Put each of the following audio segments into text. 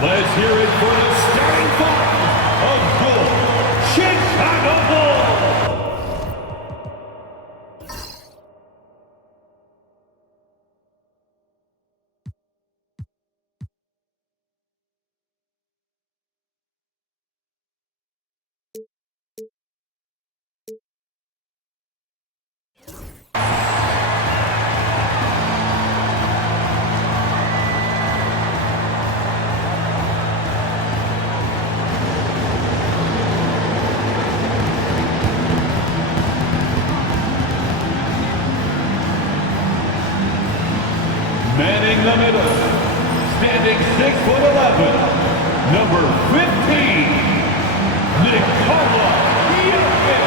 Let's hear it for the starting five of the Chicago Bulls. Manning the middle, standing 6'11", number 15, Nikola Jokic.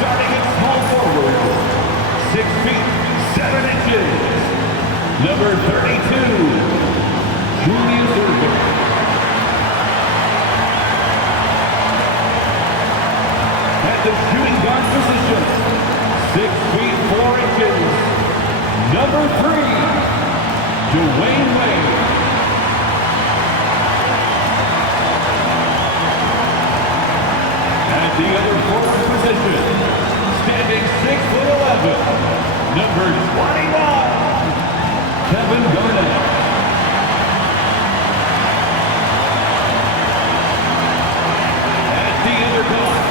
Starting at small forward, 6 feet 7 inches, number 32, Julius Erving. At the shooting guard position, 6 feet 4 inches, number 3, Dwayne Wade. At the other forward position, standing 6'11", number 21, Kevin Garnett. At the other guard,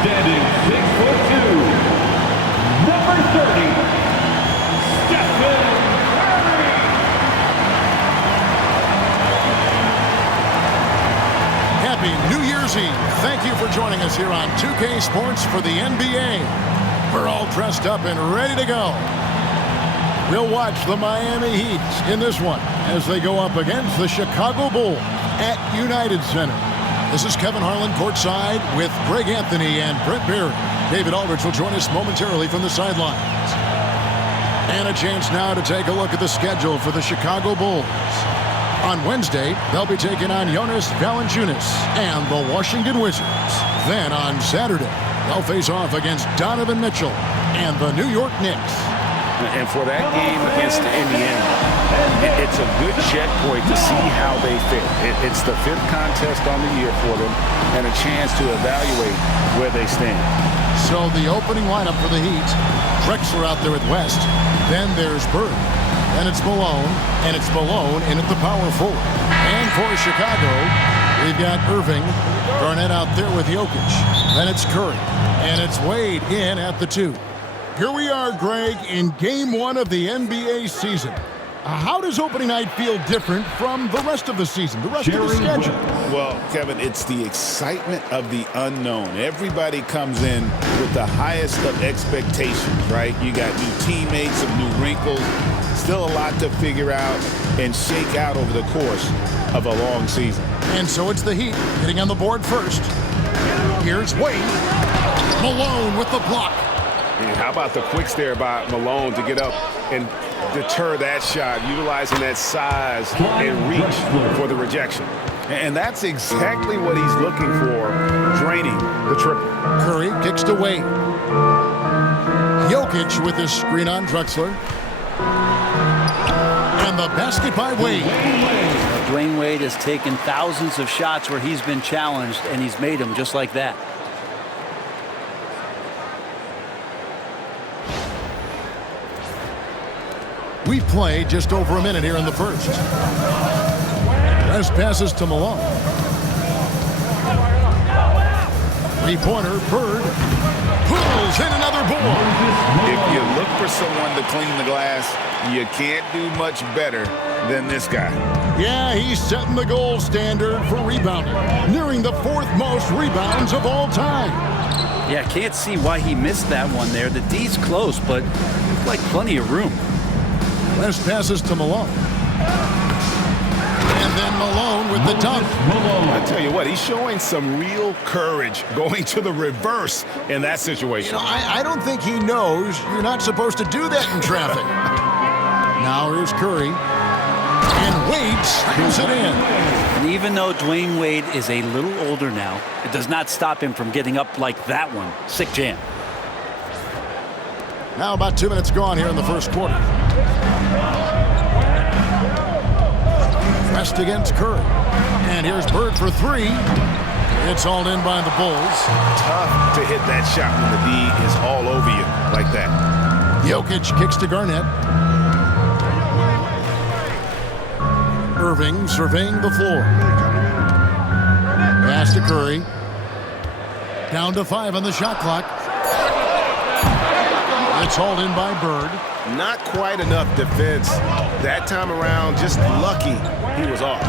standing 6'2", number 30, Stephen Curry. Happy New Year's Eve. Thank you for joining us here on 2K Sports for the NBA. We're all dressed up and ready to go. We'll watch the Miami Heat in this one as they go up against the Chicago Bulls at United Center. This is Kevin Harlan courtside with Greg Anthony and Brent Barry. David Aldridge will join us momentarily from the sidelines. And a chance now to take a look at the schedule for the Chicago Bulls. On Wednesday, they'll be taking on Jonas Valanciunas and the Washington Wizards. Then on Saturday, they'll face off against Donovan Mitchell and the New York Knicks. And for that game against Indiana, it's a good checkpoint to see how they fit. It's the 5th contest on the year for them and a chance to evaluate where they stand. So the opening lineup for the Heat, Drexler out there at West. Then there's Bird. Then it's Malone. And it's Malone in at the power forward. And for Chicago, we've got Irving. Garnett out there with Jokic. Then it's Curry. And it's Wade in at the 2. Here we are, Greg, in Game 1 of the NBA season. How does opening night feel different from the rest of the season, the rest of the schedule? Well, Kevin, it's the excitement of the unknown. Everybody comes in with the highest of expectations, right? You got new teammates, some new wrinkles, still a lot to figure out and shake out over the course of a long season. And so it's the Heat getting on the board first. Here's Wade. Malone with the block. And how about the quicks there by Malone to get up and deter that shot, utilizing that size and reach for the rejection. And that's exactly what he's looking for, draining the triple. Curry kicks to Wade. Jokic with his screen on Drexler. And the basket by Wade. Dwayne Wade has taken thousands of shots where he's been challenged, and he's made them just like that. We've played just over a minute here in the first. Press passes to Malone. Three-pointer, Bird. Pulls in another board. If you look for someone to clean the glass, you can't do much better than this guy. Yeah, he's setting the gold standard for rebounding, nearing the 4th most rebounds of all time. Yeah, can't see why he missed that one there. The D's close, but looked like plenty of room. Press passes to Malone. And then Malone with the dunk. I tell you what, he's showing some real courage going to the reverse in that situation. You know, I don't think he knows you're not supposed to do that in traffic. Now here's Curry. And Wade slams it in. And even though Dwayne Wade is a little older now, it does not stop him from getting up like that one. Sick jam. Now about 2 minutes gone here in the first quarter. West against Curry. And here's Bird for three. It's hauled in by the Bulls. Tough to hit that shot when the D is all over you like that. Jokic kicks to Garnett. Irving surveying the floor. Pass to Curry. Down to 5 on the shot clock. It's hauled in by Bird. Not quite enough defense that time around. Just lucky he was off.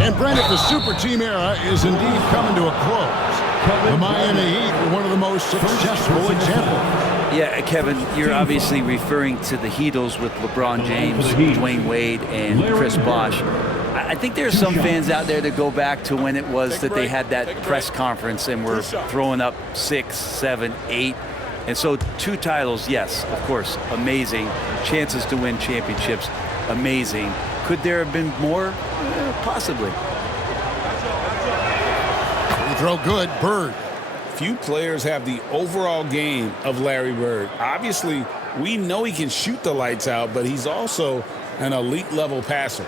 And Brent, if the super team era is indeed coming to a close, the Miami Heat were one of the most successful examples. Yeah, Kevin, you're obviously referring to the Heatles with LeBron James, Dwayne Wade, and Chris Bosh. I think there are some fans out there that go back to when it was that they had that press conference and were throwing up 6, 7, 8. And so 2 titles, yes, of course, amazing. Chances to win championships, amazing. Could there have been more? Possibly. Free throw good, Bird. Few players have the overall game of Larry Bird. Obviously, we know he can shoot the lights out, but he's also an elite level passer.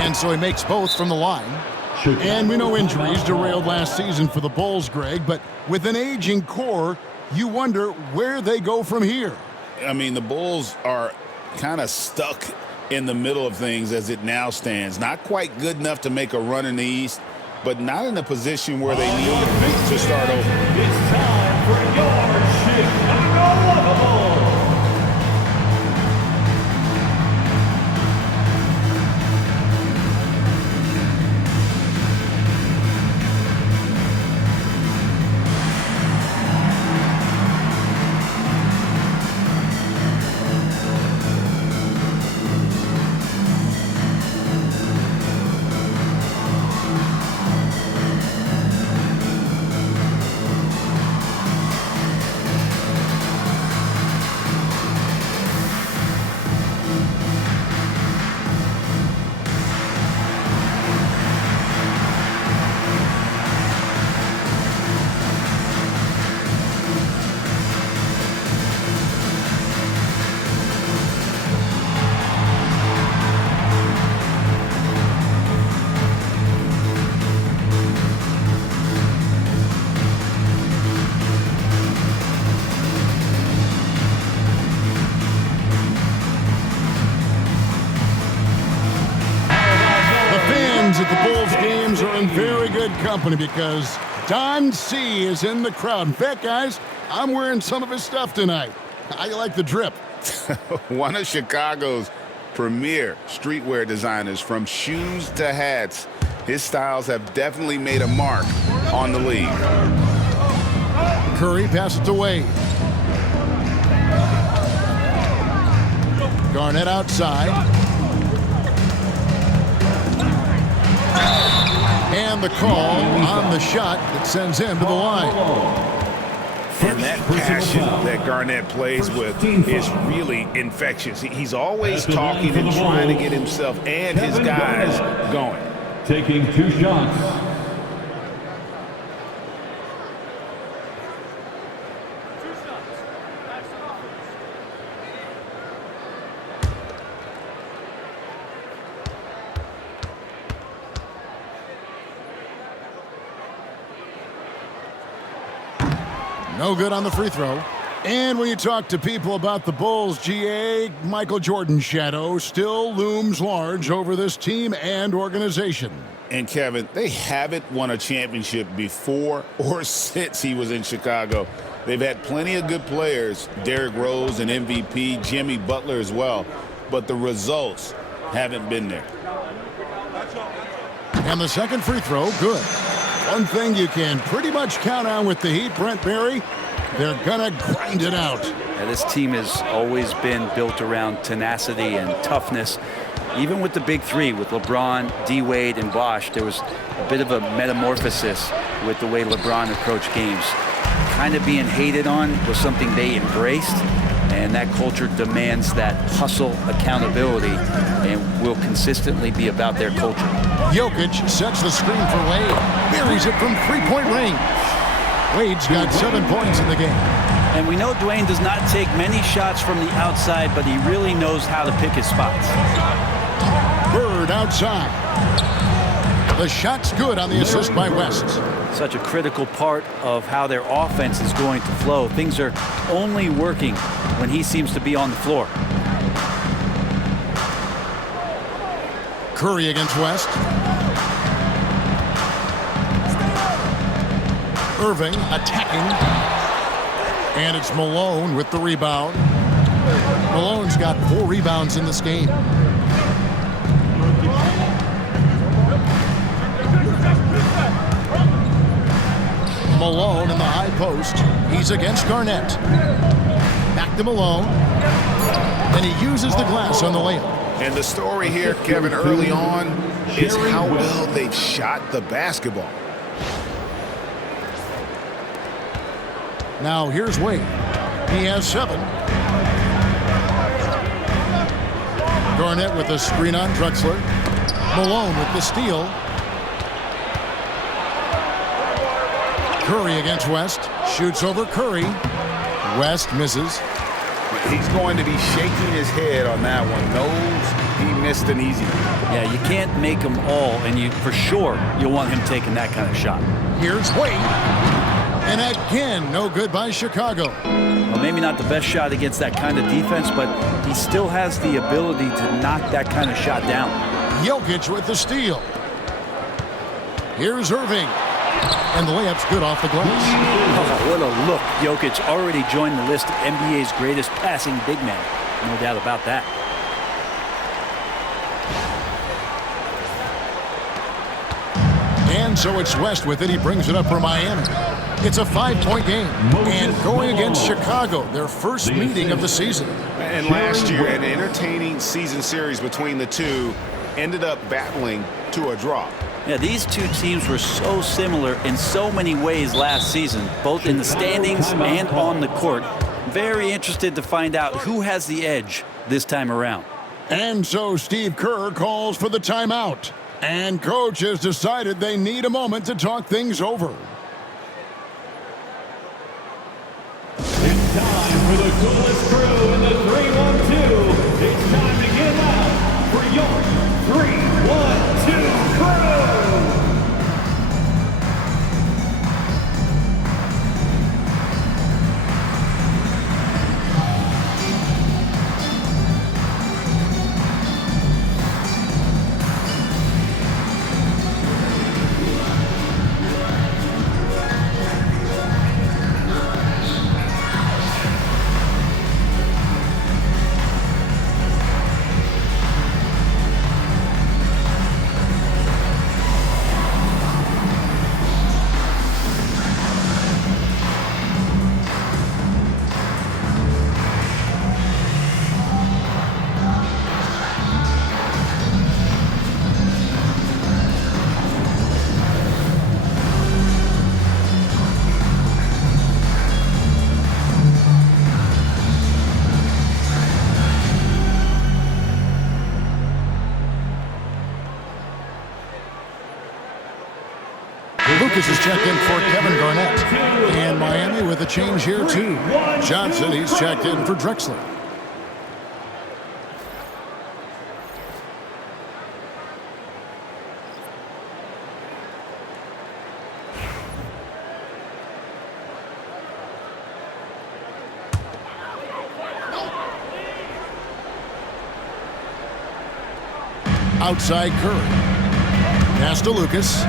And so he makes both from the line. And we know injuries derailed last season for the Bulls, Greg, but with an aging core, you wonder where they go from here. I mean, the Bulls are kind of stuck in the middle of things as it now stands. Not quite good enough to make a run in the East, but not in a position where they need to start over. It's time for your Chicago Bulls. At the Bulls games are in very good company because Don C is in the crowd. In fact, guys, I'm wearing some of his stuff tonight. How you like the drip? One of Chicago's premier streetwear designers, from shoes to hats. His styles have definitely made a mark on the league. Curry passes it away. Garnett outside. And the call on the shot that sends him to the line. And that passion that Garnett plays with is really infectious. He's always talking and trying to get himself and his guys going. Taking 2 shots. No good on the free throw. And when you talk to people about the Bulls, GA, Michael Jordan's shadow still looms large over this team and organization. And Kevin, they haven't won a championship before or since he was in Chicago. They've had plenty of good players, Derrick Rose and MVP, Jimmy Butler as well, but the results haven't been there. And the second free throw, good. One thing you can pretty much count on with the Heat, Brent Barry, they're gonna grind it out. Yeah, this team has always been built around tenacity and toughness. Even with the big 3, with LeBron, D-Wade, and Bosh, there was a bit of a metamorphosis with the way LeBron approached games. Kind of being hated on was something they embraced, And that culture demands that hustle accountability and will consistently be about their culture. Jokic sets the screen for Wade. Buries it from three-point range. Wade's got 7 points in the game. And we know Dwayne does not take many shots from the outside, but he really knows how to pick his spots. Bird outside. The shot's good on the assist by West. Such a critical part of how their offense is going to flow. Things are only working when he seems to be on the floor. Curry against West. Irving attacking. And it's Malone with the rebound. Malone's got 4 rebounds in this game. Malone in the high post. He's against Garnett. Back to Malone. And he uses the glass on the layup. And the story here, Kevin, early on is how well they've shot the basketball. Now here's Wade. He has 7. Garnett with a screen on Drexler. Malone with the steal. Curry against West. Shoots over Curry. West misses. He's going to be shaking his head on that one. Knows he missed an easy one. Yeah, you can't make them all, and for sure you'll want him taking that kind of shot. Here's Wade. And again, no good by Chicago. Well, maybe not the best shot against that kind of defense, but he still has the ability to knock that kind of shot down. Jokic with the steal. Here's Irving. And the layup's good off the glass. Oh, what a look. Jokic already joined the list of NBA's greatest passing big men. No doubt about that. And so it's West with it. He brings it up for Miami. It's a 5-point game. And going against Chicago, their first meeting of the season. And last year, an entertaining season series between the two ended up battling to a draw. Yeah, these two teams were so similar in so many ways last season, both in the standings and on the court. Very interested to find out who has the edge this time around. And so Steve Kerr calls for the timeout. And coach has decided they need a moment to talk things over. It's time for the coolest crew in the 3-1-2. It's time to get out for your 3-1-2 crew. Lucas is checked in for Kevin Garnett. And Miami with a change here, too. Johnson, he's checked in for Drexler. Outside Curry. Pass to Lucas.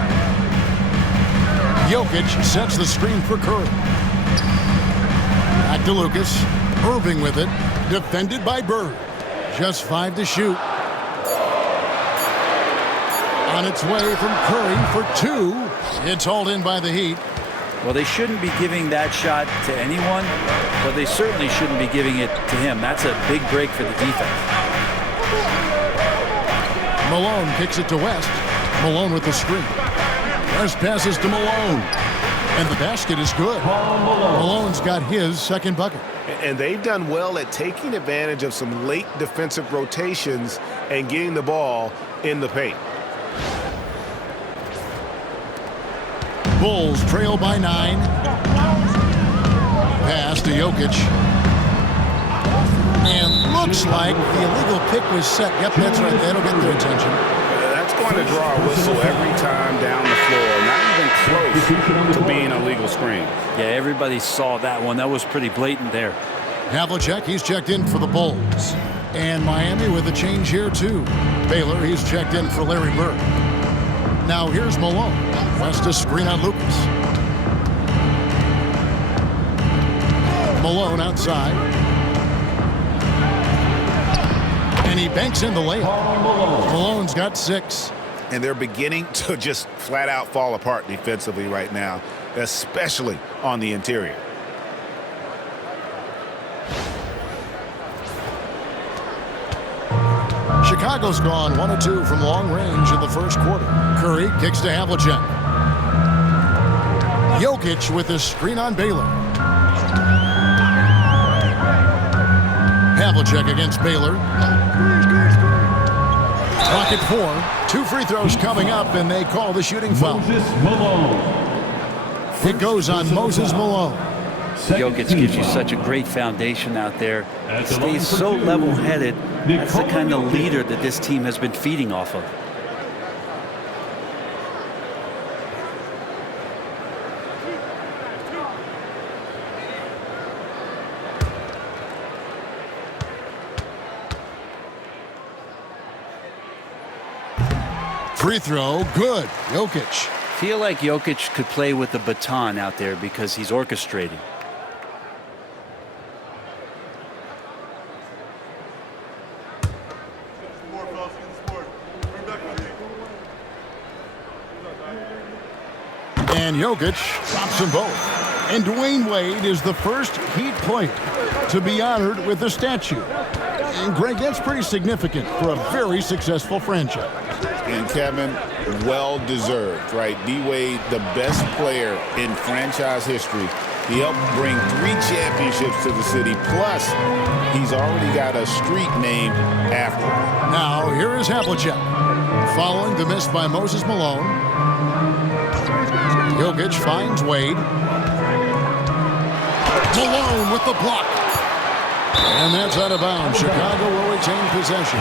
Jokic sets the screen for Curry. Back to Lucas. Irving with it. Defended by Bird. Just 5 to shoot. On its way from Curry for 2. It's hauled in by the Heat. Well, they shouldn't be giving that shot to anyone, but they certainly shouldn't be giving it to him. That's a big break for the defense. Malone kicks it to West. Malone with the screen. West passes to Malone. And the basket is good. Malone's got his second bucket. And they've done well at taking advantage of some late defensive rotations and getting the ball in the paint. Bulls trail by 9. Pass to Jokic. And looks like the illegal pick was set. Yep, that's right. That'll get their attention. That's going to draw a whistle every time down the floor. Not even close to being a legal screen. Yeah, everybody saw that one. That was pretty blatant there. Havlicek, he's checked in for the Bulls. And Miami with a change here, too. Baylor, he's checked in for Larry Bird. Now here's Malone. Wants to screen on Lucas. Malone outside. And he banks in the layup. Malone's got 6. And they're beginning to just flat out fall apart defensively right now, especially on the interior. Chicago's gone 1 of 2 from long range in the first quarter. Curry kicks to Havlicek. Jokic with a screen on Baylor. Havlicek against Baylor. Clock at 4. 2 free throws coming up, and they call the shooting foul. It goes on Moses Malone. Jokic gives you such a great foundation out there. Stays so level-headed. That's the kind of leader that this team has been feeding off of. Free throw, good. Jokic. Feel like Jokic could play with the baton out there because he's orchestrating. And Jokic drops them both. And Dwayne Wade is the first Heat player to be honored with a statue. And Greg, that's pretty significant for a very successful franchise. And Kevin, well deserved, right? D-Wade, the best player in franchise history. He helped bring 3 championships to the city. Plus, he's already got a street named after him. Now, here is Havlicek. Following the miss by Moses Malone. Jokic finds Wade. Malone with the block. And that's out of bounds. Chicago will retain possession.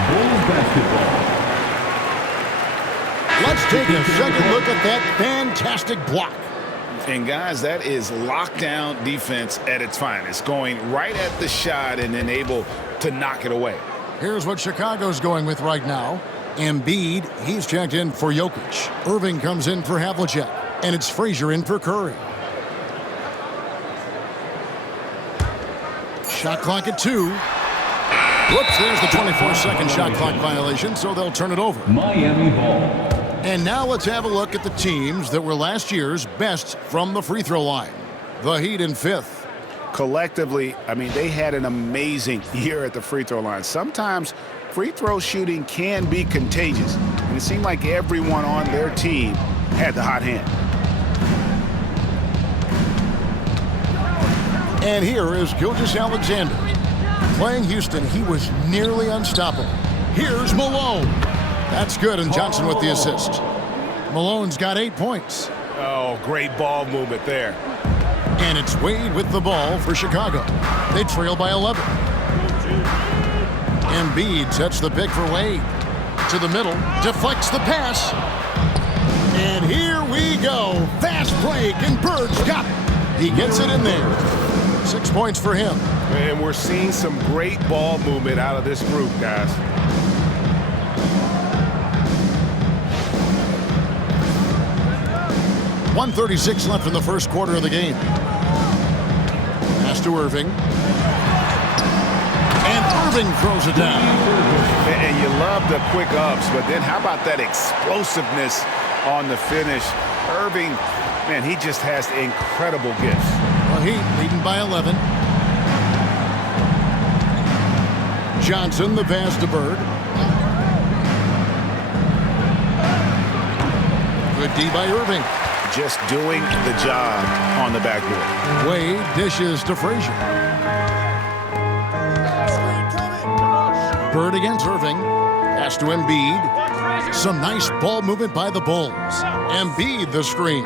Let's take a second look at that fantastic block. And guys, that is lockdown defense at its finest. Going right at the shot and then able to knock it away. Here's what Chicago's going with right now. Embiid, he's checked in for Jokic. Irving comes in for Havlicek. And it's Frazier in for Curry. Shot clock at 2. Whoops, there's the 24-second shot clock violation, so they'll turn it over. Miami ball. And now let's have a look at the teams that were last year's best from the free throw line. The Heat in 5th. Collectively, I mean, they had an amazing year at the free throw line. Sometimes free throw shooting can be contagious. And it seemed like everyone on their team had the hot hand. And here is Gilgeous-Alexander. Playing Houston, he was nearly unstoppable. Here's Malone. That's good, and Johnson with the assist. Malone's got 8 points. Oh, great ball movement there. And it's Wade with the ball for Chicago. They trail by 11. Embiid sets the pick for Wade. To the middle, deflects the pass. And here we go. Fast break, and Bird's got it. He gets it in there. 6 points for him. And we're seeing some great ball movement out of this group, guys. .136 left in the first quarter of the game. Pass to Irving. And Irving throws it down. And you love the quick ups, but then how about that explosiveness on the finish? Irving, man, he just has incredible gifts. Well, Heat leading by 11. Johnson, the pass to Bird. Good D by Irving. just doing the job on the backboard. Wade dishes to Frazier. Bird against Irving. Pass to Embiid. Some nice ball movement by the Bulls. Embiid the screen.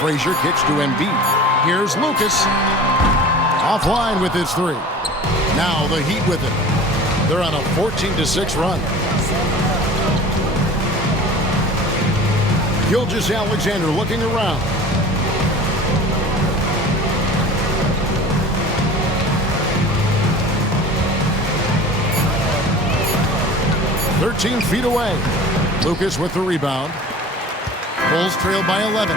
Frazier kicks to Embiid. Here's Lucas. Offline with his three. Now the Heat with it. They're on a 14-6 run. Gilgeous-Alexander looking around. "13 feet away." Lucas with the rebound. Bulls trail by 11.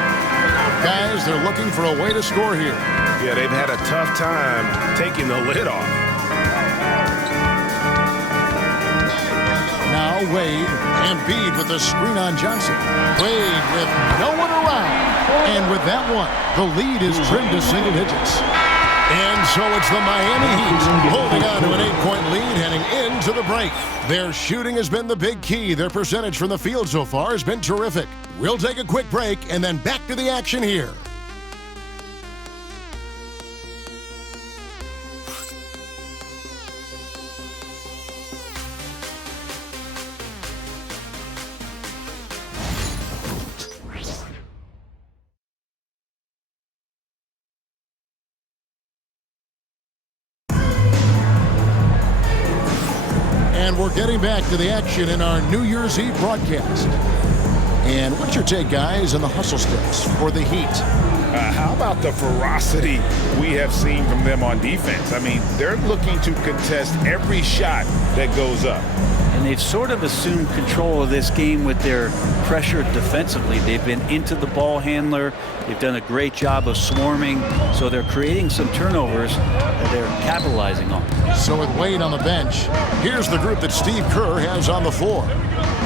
Guys, they're looking for a way to score here. Yeah, they've had a tough time taking the lid off. Now Wade. Embiid with the screen on Johnson. Wade with no one around. And with that one, the lead is trimmed to single digits. And so it's the Miami Heat holding on to an 8-point lead heading into the break. Their shooting has been the big key. Their percentage from the field so far has been terrific. We'll take a quick break and then back to the action here. And we're getting back to the action in our New Year's Eve broadcast. And what's your take, guys, on the hustle steps for the Heat? How about the ferocity we have seen from them on defense? I mean, they're looking to contest every shot that goes up. And they've sort of assumed control of this game with their pressure defensively. They've been into the ball handler. They've done a great job of swarming. So they're creating some turnovers that they're capitalizing on. So with Wade on the bench, here's the group that Steve Kerr has on the floor.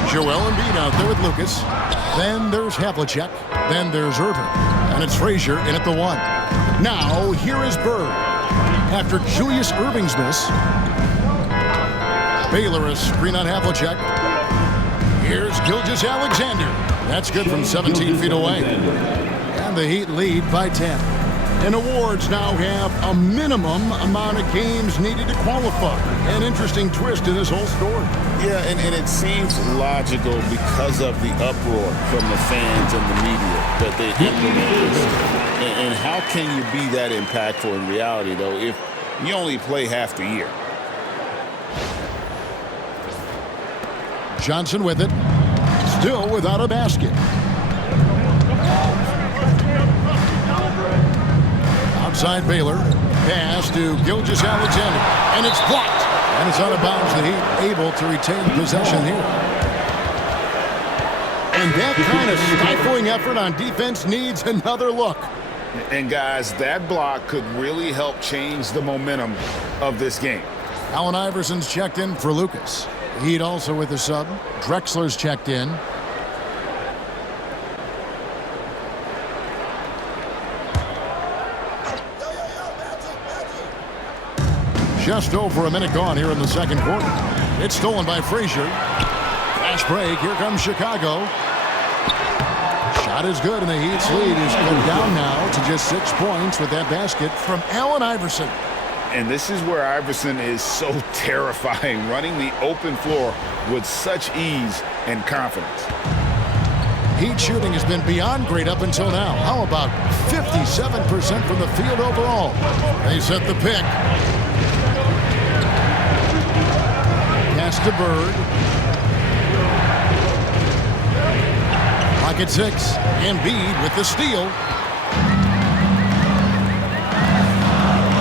Joel Embiid out there with Lucas. Then there's Havlicek. Then there's Irving. And it's Frazier in at the one. Now here is Bird. After Julius Irving's miss, Baylor is screen on Havlicek. Here's Gilgeous-Alexander. That's good from 17 feet away. And the Heat lead by 10. And awards now have a minimum amount of games needed to qualify. An interesting twist in this whole story. Yeah, and it seems logical because of the uproar from the fans and the media that they implement this. And how can you be that impactful in reality, though, if you only play half the year? Johnson with it. Still without a basket. Outside Baylor. Pass to Gilgeous-Alexander. And it's blocked. And it's out of bounds. The Heat able to retain possession here. And that kind of stifling effort on defense needs another look. And, guys, that block could really help change the momentum of this game. Allen Iverson's checked in for Lucas. Heat also with the sub. Drexler's checked in. Just over a minute gone here in the second quarter. It's stolen by Frazier. Fast break. Here comes Chicago. Shot is good, and the Heat's lead is cut down now to just 6 points with that basket from Allen Iverson. And this is where Iverson is so terrifying, running the open floor with such ease and confidence. Heat shooting has been beyond great up until now. How about 57% from the field overall? They set the pick. Pass to Bird. Clock at 6. Embiid with the steal.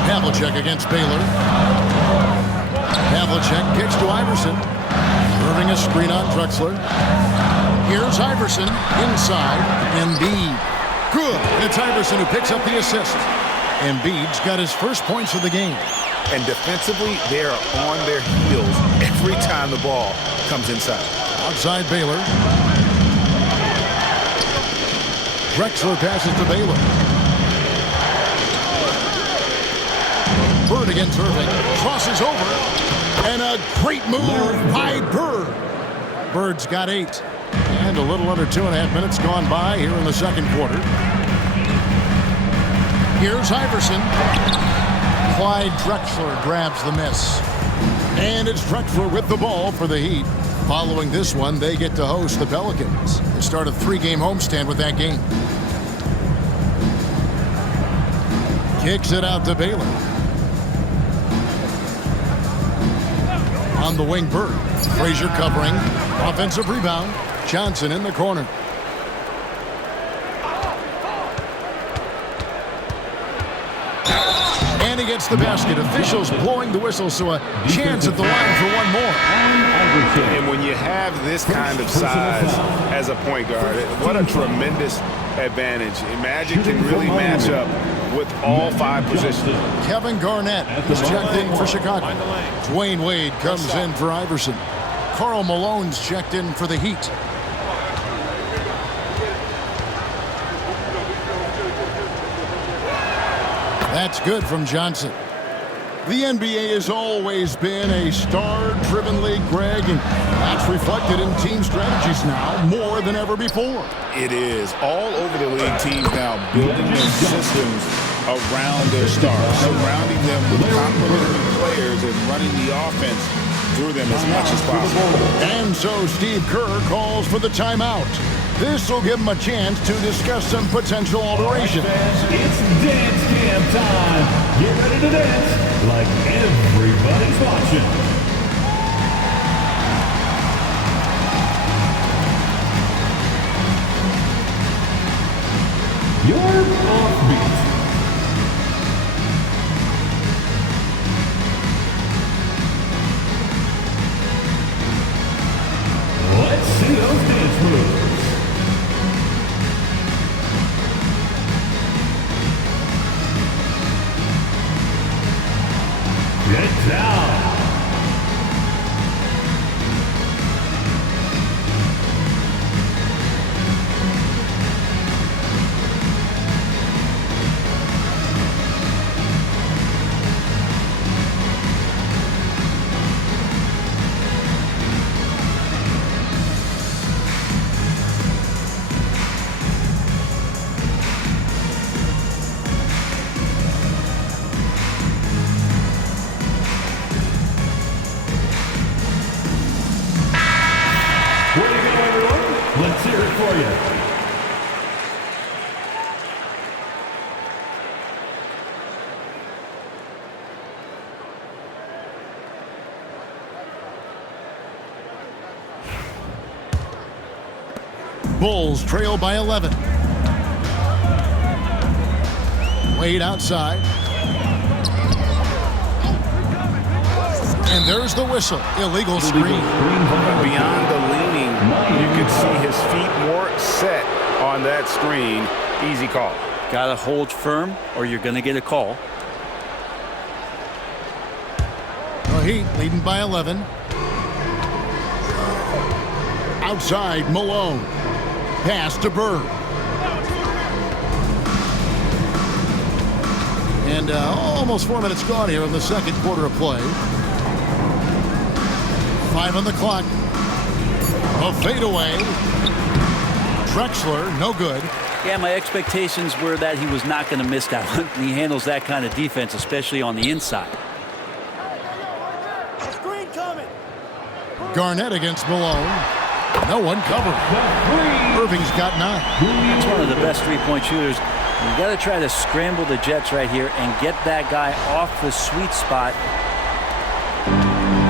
Havlicek against Baylor. Havlicek kicks to Iverson. Irving a screen on Drexler. Here's Iverson inside. Embiid. Good. And it's Iverson who picks up the assist. Embiid's got his first points of the game. And defensively, they are on their heels every time the ball comes inside. Outside Baylor. Drexler passes to Baylor. Bird against Irving. Crosses over. And a great move by Bird. Bird's got 8. And a little under 2.5 minutes gone by here in the second quarter. Here's Iverson. Clyde Drexler grabs the miss. And it's Drexler with the ball for the Heat. Following this one, they get to host the Pelicans. They start a 3-game homestand with that game. Kicks it out to Baylor. On the wing, Bird. Frazier covering. Offensive rebound. Johnson in the corner. And he gets the basket. Officials blowing the whistle, so a chance at the line for one more. And when you have this kind of size as a point guard, what a tremendous advantage. Magic can really match up with all 5 positions. Kevin Garnett is checked in for Chicago. Dwayne Wade comes in for Iverson. Karl Malone's checked in for the Heat. That's good from Johnson. The NBA has always been a star-driven league, Greg, and that's reflected in team strategies now more than ever before. It is. All over the league, teams now building their systems around their stars, surrounding them with complementary players and running the offense through them as much as possible. And so Steve Kerr calls for the timeout. This will give him a chance to discuss some potential alterations. It's dance cam time. Get ready to dance like everybody's watching. Your offbeat. Let's see those dance moves. Get down. Let's hear it for you. Bulls trail by 11. Wade outside. And there's the whistle. Illegal screen. Beyond the leaning, you can see his feet more set on that screen. Easy call. Got to hold firm or you're going to get a call. The Heat leading by 11. Outside, Malone. Pass to Bird. And almost 4 minutes gone here in the second quarter of play. 5 on the clock. A fadeaway. Drexler, no good. Yeah, my expectations were that he was not going to miss that one. And he handles that kind of defense, especially on the inside. Garnett against Malone. No one covered. Irving's got 9. That's one of the best three-point shooters. You got to try to scramble the Jets right here and get that guy off the sweet spot.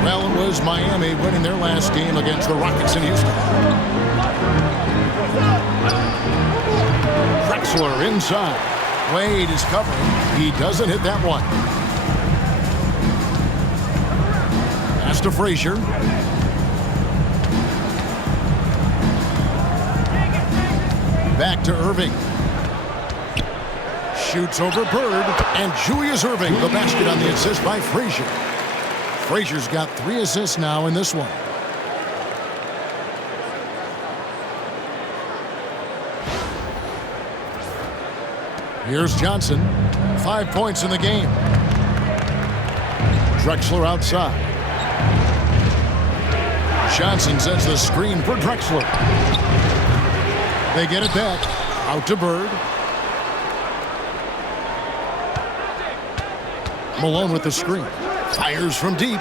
Well, it was Miami winning their last game against the Rockets in Houston. Drexler inside. Wade is covering. He doesn't hit that one. Pass to Frazier. Back to Irving. Shoots over Bird. And Julius Irving, the basket on the assist by Frazier. Frazier's got 3 assists now in this one. Here's Johnson. 5 points in the game. Drexler outside. Johnson sets the screen for Drexler. They get it back. Out to Bird. Malone with the screen. Fires from deep.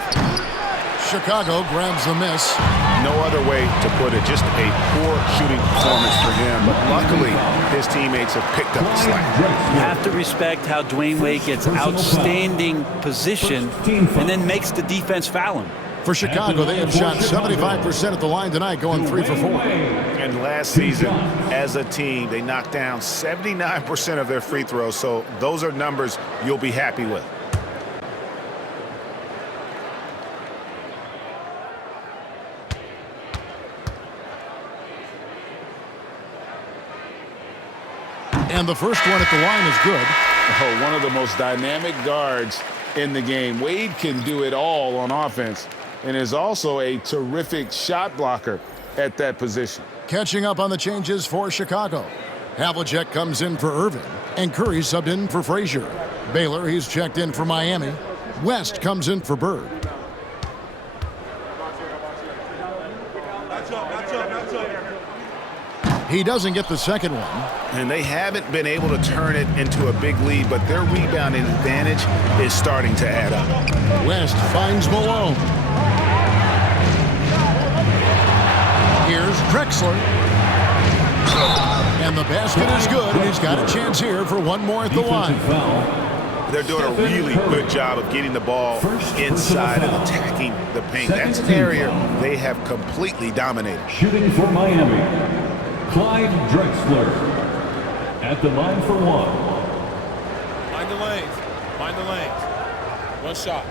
Chicago grabs the miss. No other way to put it. Just a poor shooting performance for him. But luckily, his teammates have picked up the slack. You have to respect how Dwayne Wade gets outstanding position and then makes the defense foul him. For Chicago, they have shot 75% at the line tonight, going 3 for 4. And last season, as a team, they knocked down 79% of their free throws. So those are numbers you'll be happy with. And the first one at the line is good. Oh, one of the most dynamic guards in the game. Wade can do it all on offense and is also a terrific shot blocker at that position. Catching up on the changes for Chicago. Havlicek comes in for Irvin, and Curry subbed in for Frazier. Baylor, he's checked in for Miami. West comes in for Bird. He doesn't get the second one. And they haven't been able to turn it into a big lead, but their rebounding advantage is starting to add up. West finds Malone. Here's Drexler. And the basket is good. He's got a chance here for one more at the line. They're doing a really good job of getting the ball inside and attacking the paint. That's an area they have completely dominated. Shooting for Miami, Clyde Drexler at the line for one. Mind the lanes. Mind the lanes. One shot.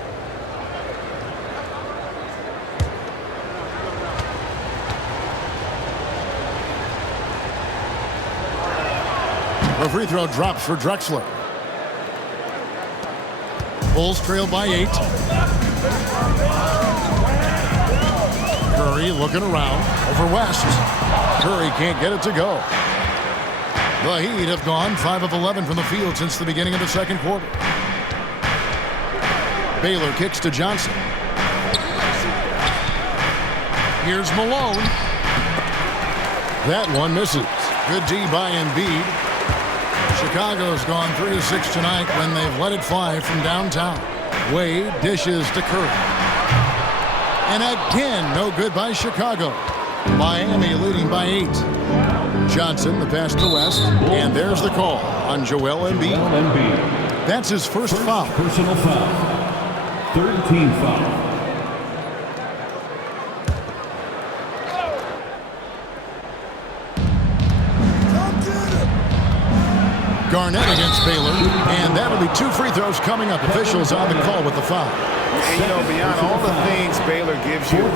The free throw drops for Drexler. Bulls trail by 8. Curry looking around over West. Curry can't get it to go. The Heat have gone 5 of 11 from the field since the beginning of the second quarter. Baylor kicks to Johnson. Here's Malone. That one misses. Good D by Embiid. Chicago's gone 3 of 6 tonight when they've let it fly from downtown. Wade dishes to Curry. And again, no good by Chicago. Miami leading by 8. Johnson, the pass to West, and there's the call on Joel Embiid. That's his first foul. Personal foul. Third team foul. Garnett against Baylor, and that'll be 2 free throws coming up. Officials on the call with the foul. And, you know, beyond all the things Baylor gives you,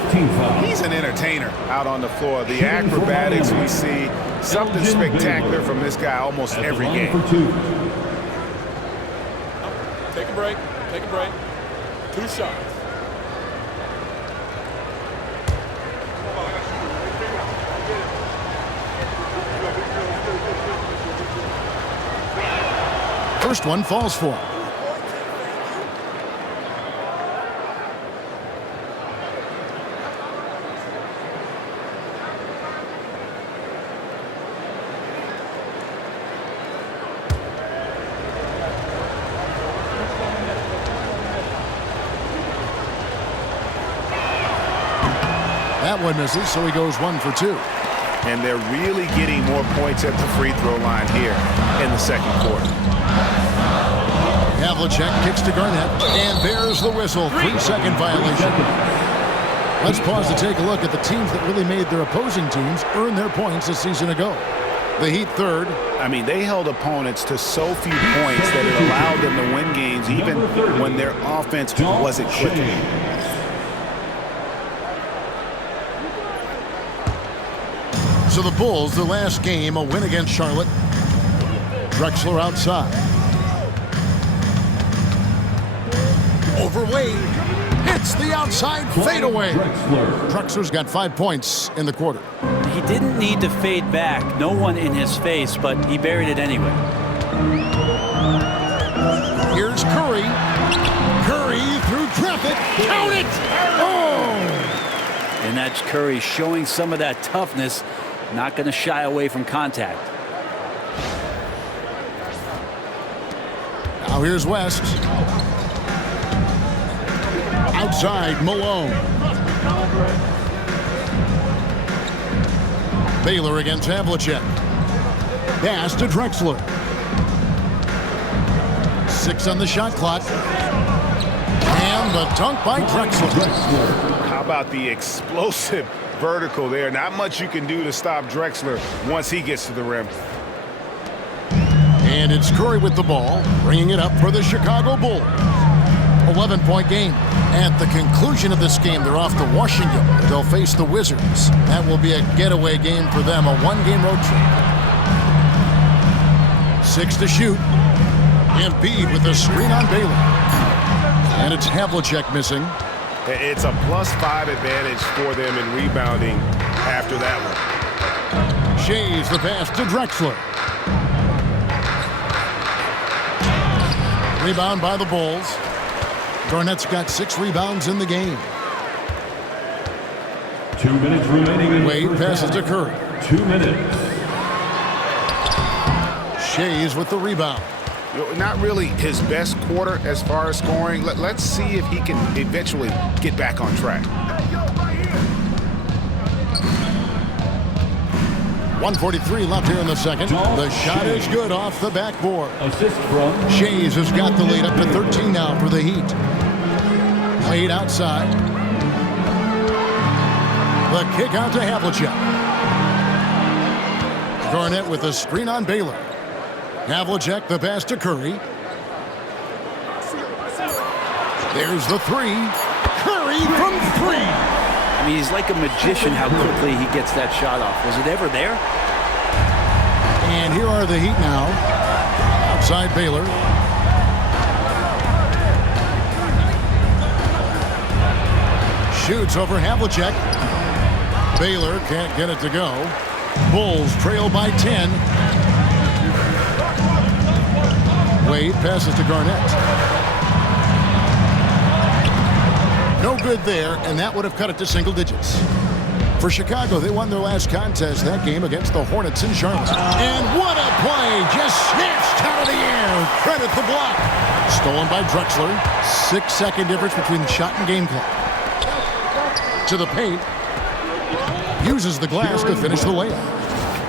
he's an entertainer out on the floor. The acrobatics we see, something spectacular from this guy almost every game. Take a break. Take a break. 2 shots. First one falls for him. That one misses, so he goes 1 for 2. And they're really getting more points at the free throw line here in the second quarter. Havlicek kicks to Garnett, and there's the whistle. 3-second violation. Let's pause to take a look at the teams that really made their opposing teams earn their points a season ago. The Heat third. I mean, they held opponents to so few points that it allowed them to win games even when their offense wasn't clicking. So the Bulls, their last game, a win against Charlotte. Drexler outside. Over Wade. Hits the outside fadeaway. Drexler's got 5 points in the quarter. He didn't need to fade back. No one in his face, but he buried it anyway. Here's Curry. Curry through traffic. Count it! Oh! And that's Curry showing some of that toughness not going to shy away from contact. Now here's West. Outside, Malone. Baylor against Havlicek. Pass to Drexler. 6 on the shot clock. And the dunk by Drexler. How about the explosive vertical there? Not much you can do to stop Drexler once he gets to the rim. And it's Curry with the ball, bringing it up for the Chicago Bulls. 11-point game. At the conclusion of this game, they're off to Washington. They'll face the Wizards. That will be a getaway game for them, a one-game road trip. 6 to shoot. Embiid with the screen on Baylor. And it's Havlicek missing. It's a +5 advantage for them in rebounding after that one. Shays the pass to Drexler. Rebound by the Bulls. Garnett's got 6 rebounds in the game. 2 minutes remaining. Wade passes to Curry. 2 minutes. Shays with the rebound. Not really his best quarter as far as scoring. Let's see if he can eventually get back on track. 1:43 left here in the second. The shot is good off the backboard. Assist from Shays has got the lead up to 13 now for the Heat. Wade outside. The kick out to Havlicek. Garnett with the screen on Baylor. Havlicek the pass to Curry. There's the 3. Curry from 3. I mean, he's like a magician how quickly he gets that shot off. Was it ever there? And here are the Heat now. Outside Baylor. Shoots over Havlicek. Baylor can't get it to go. Bulls trail by 10. Wade passes to Garnett. No good there, and that would have cut it to single digits. For Chicago, they won their last contest that game against the Hornets in Charlotte. And what a play! Just snatched out of the air. Credit the block. Stolen by Drexler. 6-second difference between the shot and game clock. To the paint. Uses the glass to finish the layup.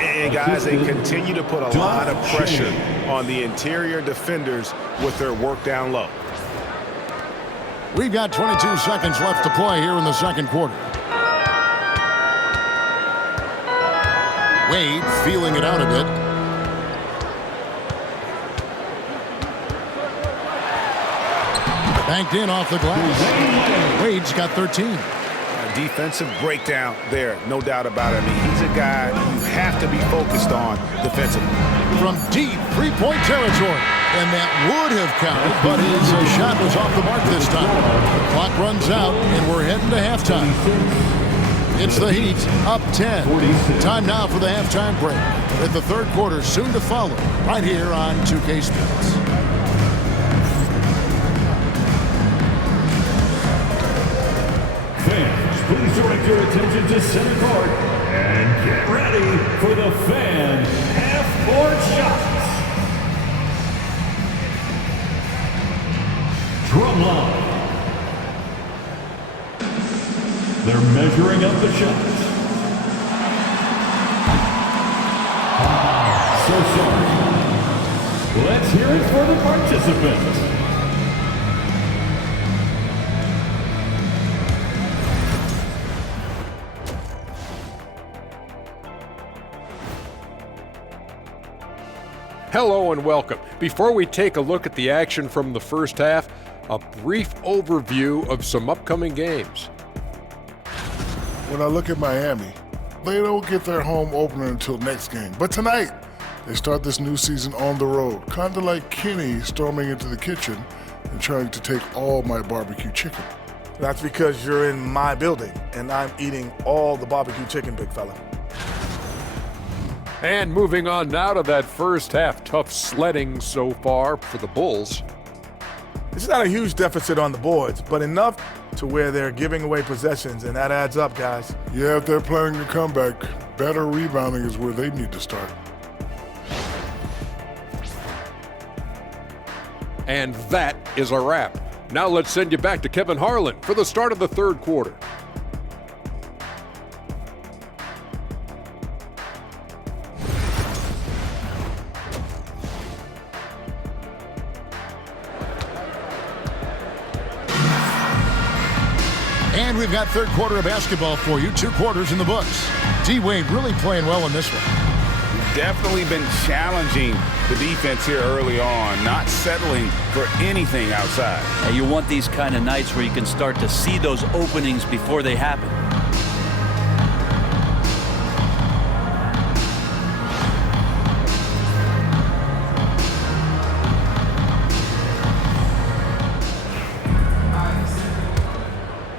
And guys, they continue to put a lot of pressure on the interior defenders with their work down low. We've got 22 seconds left to play here in the second quarter. Wade feeling it out a bit. Banked in off the glass. Wade's got 13. A defensive breakdown there, no doubt about it. I mean, he's a guy you have to be focused on defensively. From deep three-point territory. And that would have counted, but his shot was off the mark this time. The clock runs out, and we're heading to halftime. It's the Heat, up 10. Time now for the halftime break. With the third quarter soon to follow, right here on 2K Sports. fans. Please direct your attention to center court and get ready for the fan half-court shots. Drumline. They're measuring up the shots. So sorry. Let's hear it for the participants. Hello and welcome. Before we take a look at the action from the first half, a brief overview of some upcoming games. When I look at Miami, they don't get their home opener until next game. But tonight, they start this new season on the road, kind of like Kenny storming into the kitchen and trying to take all my barbecue chicken. That's because you're in my building, and I'm eating all the barbecue chicken, big fella. And moving on now to that first half, tough sledding so far for the Bulls. It's not a huge deficit on the boards, but enough to where they're giving away possessions, and that adds up, guys. Yeah, if they're planning a comeback, Better rebounding is where they need to start. And that is a wrap. Now let's send you back to Kevin Harlan for the start of the third quarter. And we've got third quarter of basketball for you. 2 quarters in the books. D-Wade really playing well in this one. Definitely been challenging the defense here early on, not settling for anything outside. And you want these kind of nights where you can start to see those openings before they happen.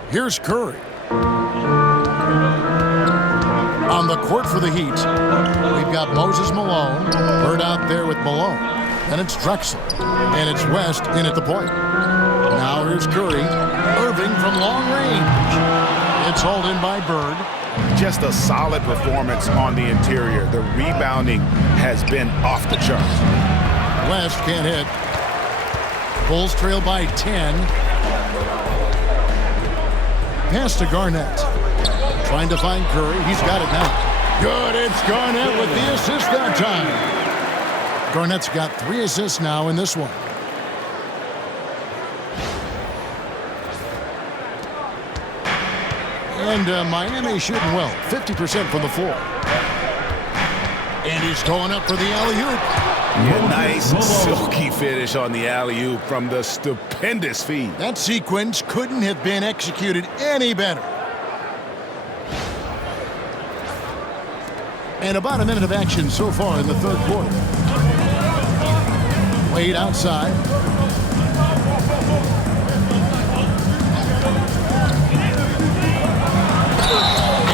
Here's Curry. On the court for the Heat, we've got Moses Malone. Bird out there with Malone. Then it's Drexler. And it's West in at the point. Now here's Curry. Irving from long range. It's hauled in by Bird. Just a solid performance on the interior. The rebounding has been off the charts. West can't hit. Bulls trail by 10. Pass to Garnett. Trying to find Curry. He's got it now. Good. It's Garnett with the assist that time. Garnett's got 3 assists now in this one. And Miami shooting well. 50% from the floor. And he's going up for the alley-oop. Yeah, nice silky finish on the alley-oop from the stupendous feed. That sequence couldn't have been executed any better. And about a minute of action so far in the third quarter. Wade outside.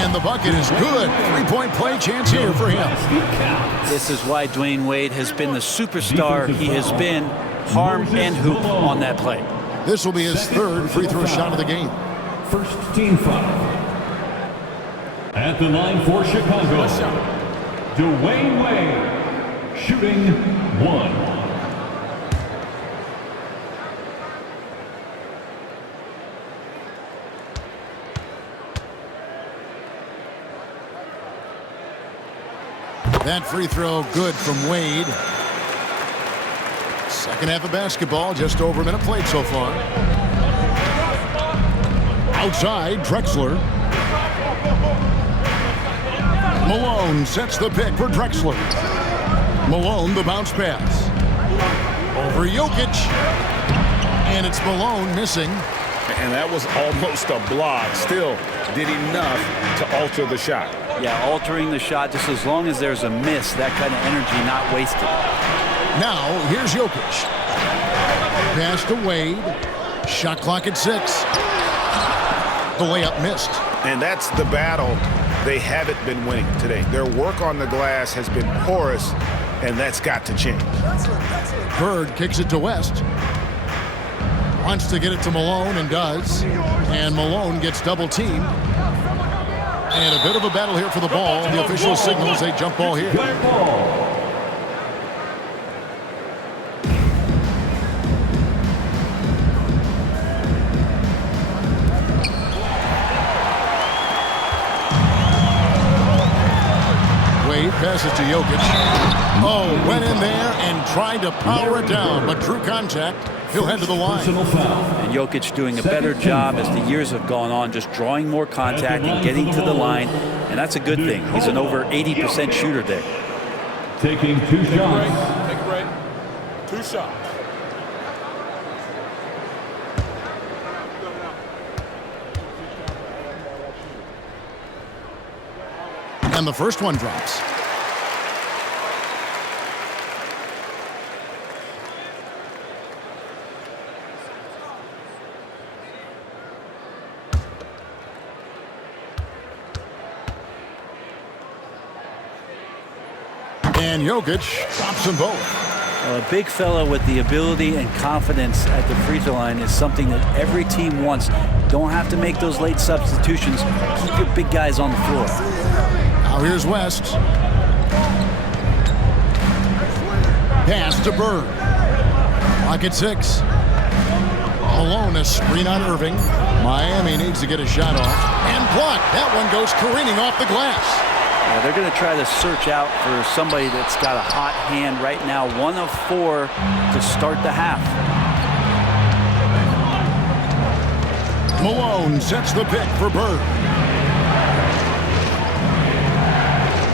And the bucket is good. 3-point play chance here for him. This is why Dwayne Wade has been the superstar he has been. Harm and hoop on that play. This will be his 3rd free throw shot of the game. First team foul. At the line for Chicago, Dwayne Wade, shooting 1. That free throw good from Wade. Second half of basketball, just over a minute played so far. Outside, Drexler. Malone sets the pick for Drexler. Malone, the bounce pass. Over Jokic. And it's Malone missing. And that was almost a block. Still did enough to alter the shot. Yeah, altering the shot just as long as there's a miss, that kind of energy not wasted. Now, here's Jokic. Pass to Wade. Shot clock at 6. The layup missed. And that's the battle they haven't been winning today. Their work on the glass has been porous, and that's got to change. Bird kicks it to West. Wants to get it to Malone and does. And Malone gets double teamed. And a bit of a battle here for the ball. The official signals a jump ball here. Wade passes to Jokic. Oh, went in there and tried to power it down, but drew contact. He'll head to the line. And Jokic doing a better job as the years have gone on, just drawing more contact and getting to the line. And that's a good thing. He's an over 80% shooter there. Taking 2 shots. Take a break. 2 shots. And the first one drops. And Jokic drops them both. Well, a big fella with the ability and confidence at the free throw line is something that every team wants. Don't have to make those late substitutions. Keep your big guys on the floor. Now here's West. Pass to Bird. Clock at 6. Malone, a screen on Irving. Miami needs to get a shot off. And blocked. That one goes careening off the glass. Yeah, they're going to try to search out for somebody that's got a hot hand right now. 1 of 4 to start the half. Malone sets the pick for Bird.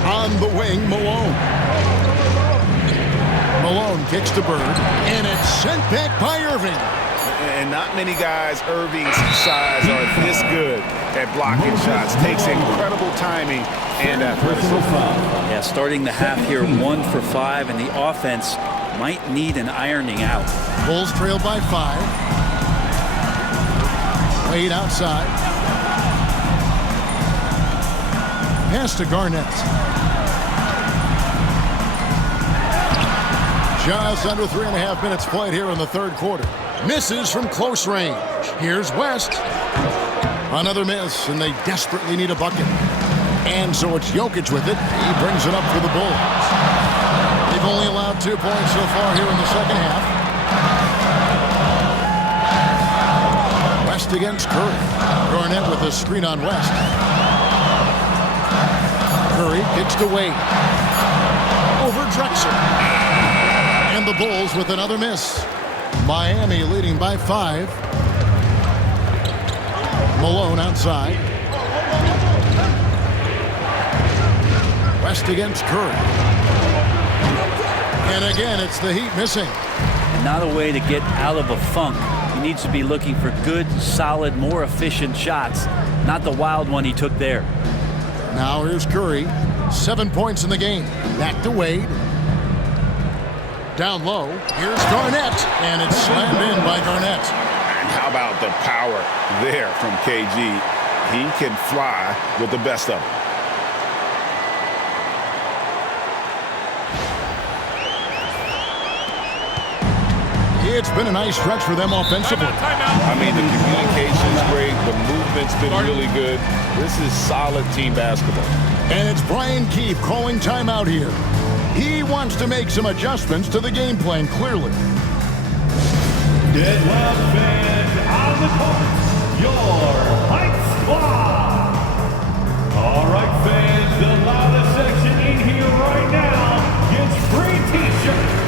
On the wing, Malone. Malone kicks to Bird, and it's sent back by Irving. And not many guys Irving's size are this good at blocking shots. Takes incredible timing and athleticism. Yeah, starting the half here 1 for 5, and the offense might need an ironing out. Bulls trail by 5. Wade outside. Pass to Garnett. Just under 3.5 minutes played here in the third quarter. Misses from close range. Here's West. Another miss, and they desperately need a bucket. And so it's Jokic with it. He brings it up for the Bulls. They've only allowed 2 points so far here in the second half. West against Curry. Garnett with a screen on West. Curry kicks to Wade. Over Drexel. And the Bulls with another miss. Miami leading by 5. Malone outside. West against Curry. And again, it's the Heat missing. Not a way to get out of a funk. He needs to be looking for good, solid, more efficient shots, not the wild one he took there. Now here's Curry. 7 points in the game. Back to Wade. Down low. Here's Garnett. And it's slammed in by Garnett. And how about the power there from KG? He can fly with the best of them. It's been a nice stretch for them offensively. I mean, the communication's great. The movement's been really good. This is solid team basketball. And it's Brian Keefe calling timeout here. He wants to make some adjustments to the game plan, clearly. Dead Loud fans on the court, your Hype Squad. All right, fans, the loudest section in here right now gets free t-shirts.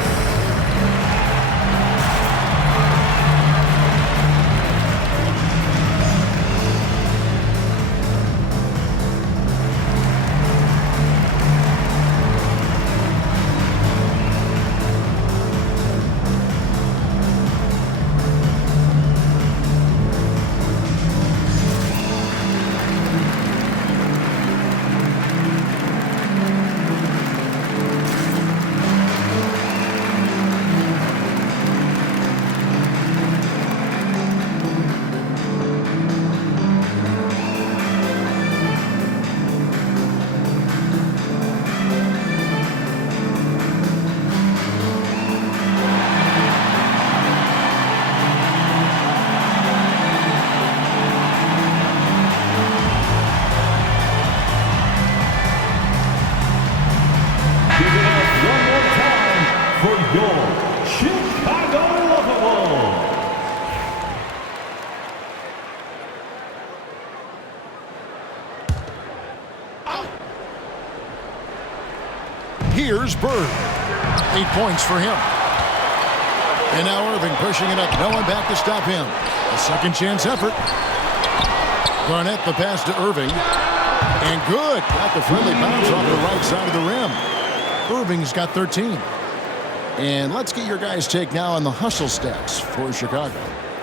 Here's Bird. 8 points for him. And now Irving pushing it up. No one back to stop him. A second chance effort. Garnett the pass to Irving. And good. Got the friendly bounce off the right side of the rim. Irving's got 13. And let's get your guys' take now on the hustle stats for Chicago.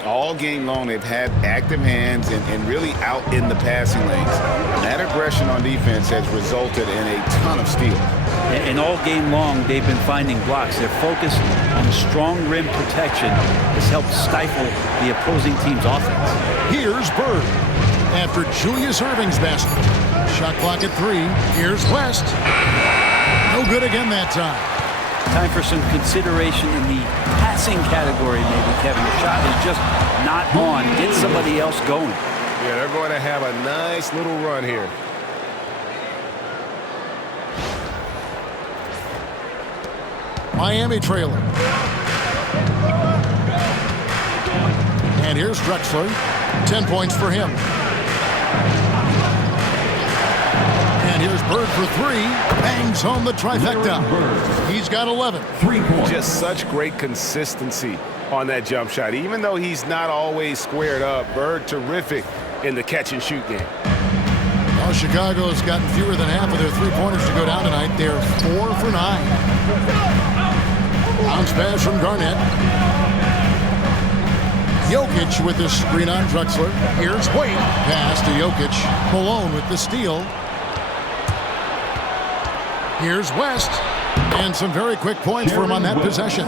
All game long, they've had active hands and really out in the passing lanes. And that aggression on defense has resulted in a ton of steals. And all game long, they've been finding blocks. Their focus on strong rim protection has helped stifle the opposing team's offense. Here's Bird after Julius Irving's basket. Shot clock at 3. Here's West. No good again that time. Time for some consideration in the passing category, maybe, Kevin. The shot is just not on. Get somebody else going. Yeah, they're going to have a nice little run here. Miami trailing. And here's Drexler. 10 points for him. And here's Bird for 3. Bangs home the trifecta. He's got 11. 3 points. Just such great consistency on that jump shot. Even though he's not always squared up, Bird terrific in the catch-and-shoot game. Well, Chicago's gotten fewer than half of their three-pointers to go down tonight. They're 4 for 9. Bounce pass from Garnett. Jokic with the screen on Drexler. Here's Wade. Pass to Jokic. Malone with the steal. Here's West. And some very quick points for him on that possession.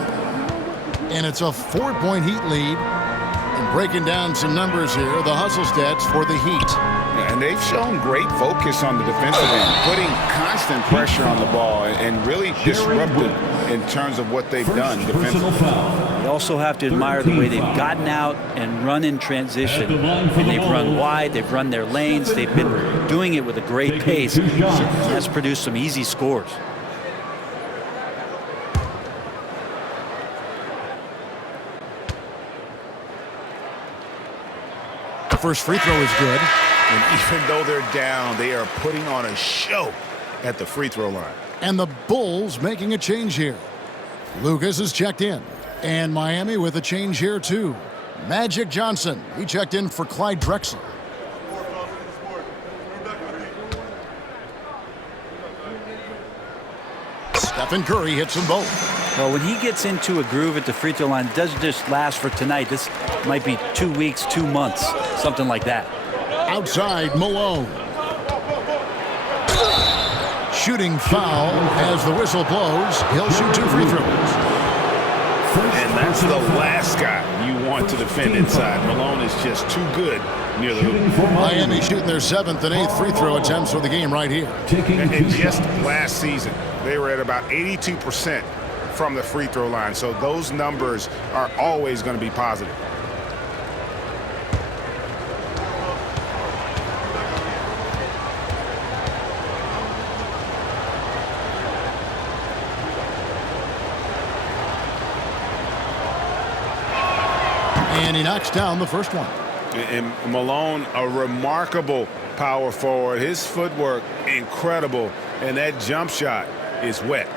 And it's a 4-point Heat lead. And breaking down some numbers here, the hustle stats for the Heat. And they've shown great focus on the defensive end, putting constant pressure on the ball and really disruptive in terms of what they've done defensively. You also have to admire the way they've gotten out and run in transition. And they've run wide, they've run their lanes, they've been doing it with a great pace. That's produced some easy scores. The first free throw is good. And even though they're down, they are putting on a show at the free throw line. And the Bulls making a change here. Lucas is checked in. And Miami with a change here too. Magic Johnson, he checked in for Clyde Drexler. Stephen Curry hits them both. Well, when he gets into a groove at the free throw line, it doesn't just last for tonight. This might be 2 weeks, 2 months, something like that. Outside, Malone. Shooting foul as the whistle blows. He'll shoot 2 free throws. And that's the last guy you want to defend inside. Malone is just too good near the hoop. Miami shooting their 7th and 8th free throw attempts for the game right here. And just last season, they were at about 82% from the free throw line. So those numbers are always going to be positive. And he knocks down the first one. And Malone, a remarkable power forward. His footwork, incredible. And that jump shot is wet.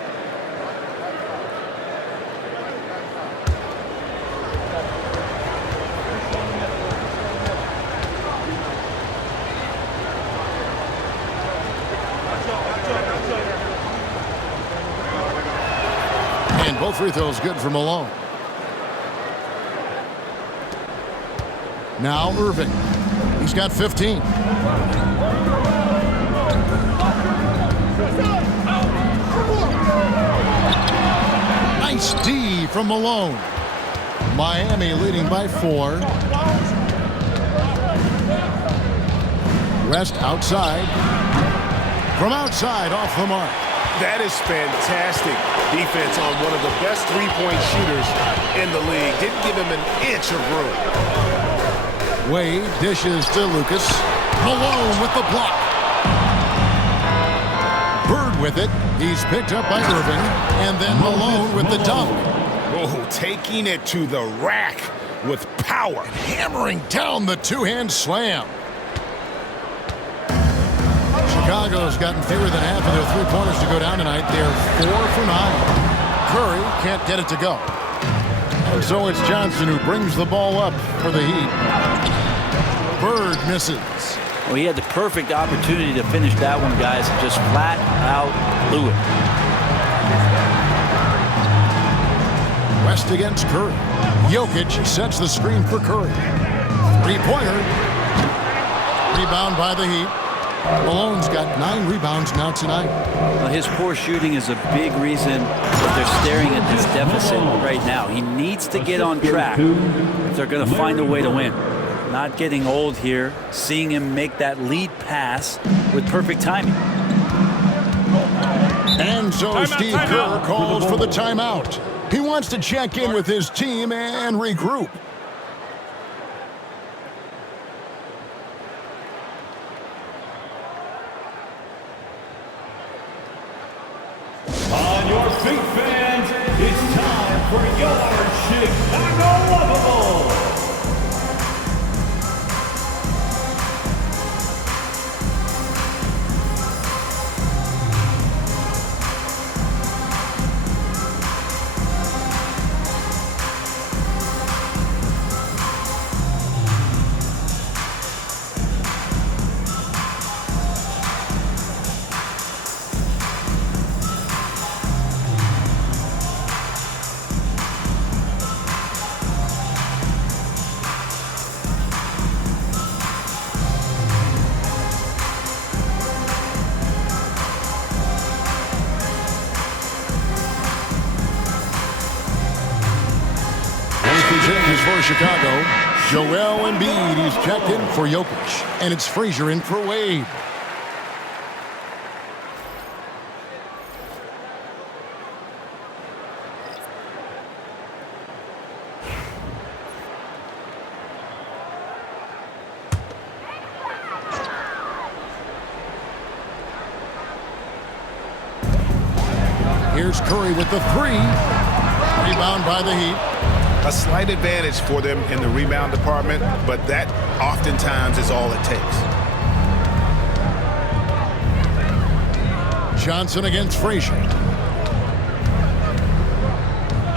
And both free throws good for Malone. Now Irving. He's got 15. Nice D from Malone. Miami leading by 4. West outside. From outside off the mark. That is fantastic defense on one of the best three-point shooters in the league. Didn't give him an inch of room. Wade dishes to Lucas. Malone with the block. Bird with it. He's picked up by Irving. And then Malone with the dunk. Oh, taking it to the rack with power. And hammering down the two-hand slam. Chicago's gotten fewer than half of their three-pointers to go down tonight. They're 4 for 9. Curry can't get it to go. And so it's Johnson who brings the ball up for the Heat. Bird misses. Well, he had the perfect opportunity to finish that one, guys, and just flat out blew it. West against Curry. Jokic sets the screen for Curry. Three-pointer. Rebound by the Heat. Malone's got 9 rebounds now tonight. Well, his poor shooting is a big reason that they're staring at this deficit right now. He needs to get on track if they're going to find a way to win. Not getting old here, seeing him make that lead pass with perfect timing. And so Steve Kerr calls for the timeout. He wants to check in with his team and regroup. On your feet, fans, for your Chicago Lovable. Changes for Chicago. Joel Embiid, he's checked in for Jokic. And it's Frazier in for Wade. Here's Curry with the three. Rebound by the Heat. A slight advantage for them in the rebound department, but that oftentimes is all it takes. Johnson against Frazier.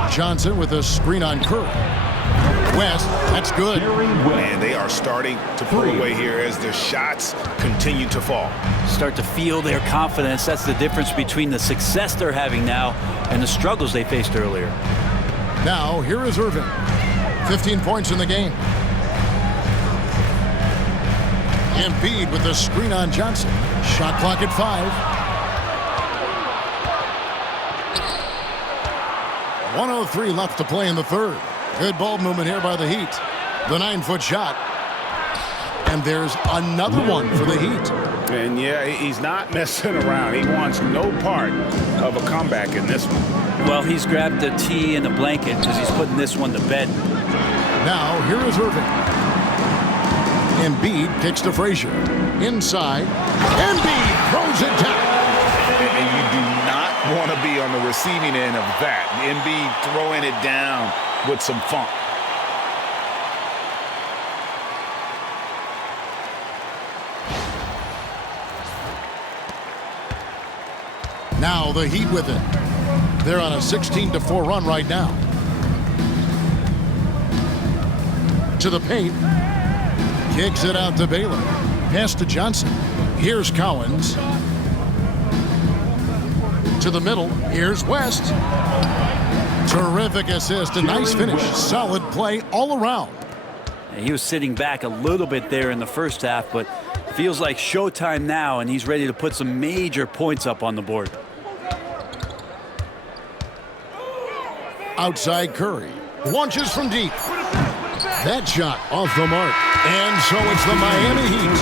Johnson with a screen on Curry. West, that's good. And they are starting to pull away here as their shots continue to fall. Start to feel their confidence. That's the difference between the success they're having now and the struggles they faced earlier. Now, here is Irving. 15 points in the game. Embiid with the screen on Johnson. Shot clock at 5. 1:03 left to play in the third. Good ball movement here by the Heat. The 9-foot shot. And there's another one for the Heat. And yeah, he's not messing around. He wants no part of a comeback in this one. Well, he's grabbed a tee and a blanket because he's putting this one to bed. Now, here is Irving. Embiid kicks to Frazier. Inside. Embiid throws it down. And you do not want to be on the receiving end of that. Embiid throwing it down with some funk. Now the Heat with it. They're on a 16-4 run right now. To the paint. Kicks it out to Baylor. Pass to Johnson. Here's Cowens. To the middle. Here's West. Terrific assist. A nice finish. Solid play all around. He was sitting back a little bit there in the first half, but feels like showtime now, and he's ready to put some major points up on the board. Outside Curry. Launches from deep. That shot off the mark. And so it's the Miami Heat.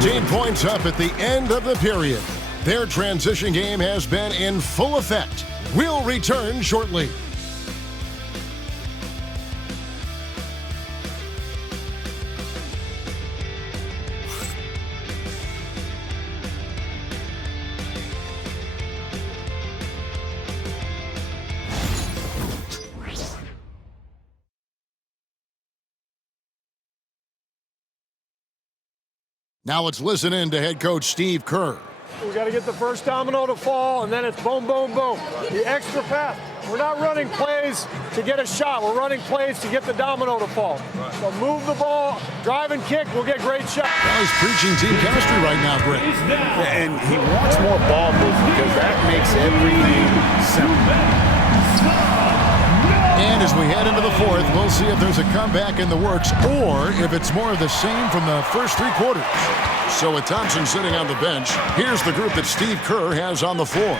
13 points up at the end of the period. Their transition game has been in full effect. We'll return shortly. Now let's listen in to head coach Steve Kerr. We got to get the first domino to fall, and then it's boom, boom, boom. The extra pass. We're not running plays to get a shot. We're running plays to get the domino to fall. Right. So move the ball, drive and kick. We'll get great shots. Well, he's preaching team chemistry right now, Greg. And he wants more ball movement because that makes everything simple. And as we head into the fourth, we'll see if there's a comeback in the works or if it's more of the same from the first 3 quarters. So with Thompson sitting on the bench, here's the group that Steve Kerr has on the floor.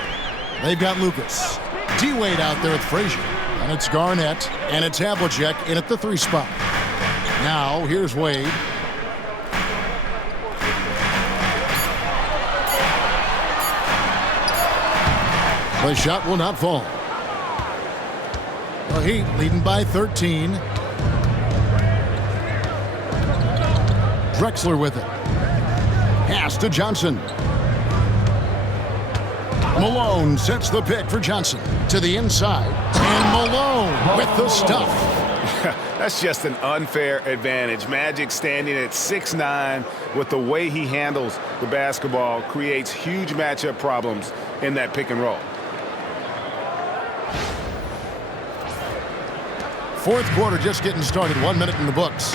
They've got Lucas. D-Wade out there with Frazier. And it's Garnett. And it's Havlicek in at the 3 spot. Now, here's Wade. The shot will not fall. The Heat leading by 13. Drexler with it. Pass to Johnson. Malone sets the pick for Johnson. To the inside. And Malone with the stuff. That's just an unfair advantage. Magic standing at 6'9", with the way he handles the basketball, creates huge matchup problems in that pick and roll. Fourth quarter just getting started. 1 minute in the books.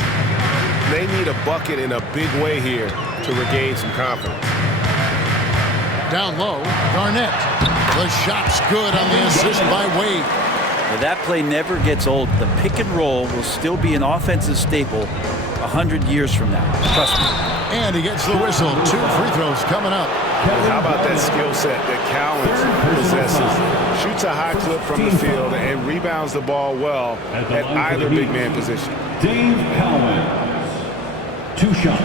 They need a bucket in a big way here to regain some confidence. Down low, Garnett. The shot's good on the assist by Wade. Well, that play never gets old. The pick and roll will still be an offensive staple 100 years from now. Trust me. And he gets the whistle. 2 free throws coming up. How about that skill set that Cowens possesses? Shoots a high clip from the field and rebounds the ball well at either big man position. Dave Cowens, 2 shots.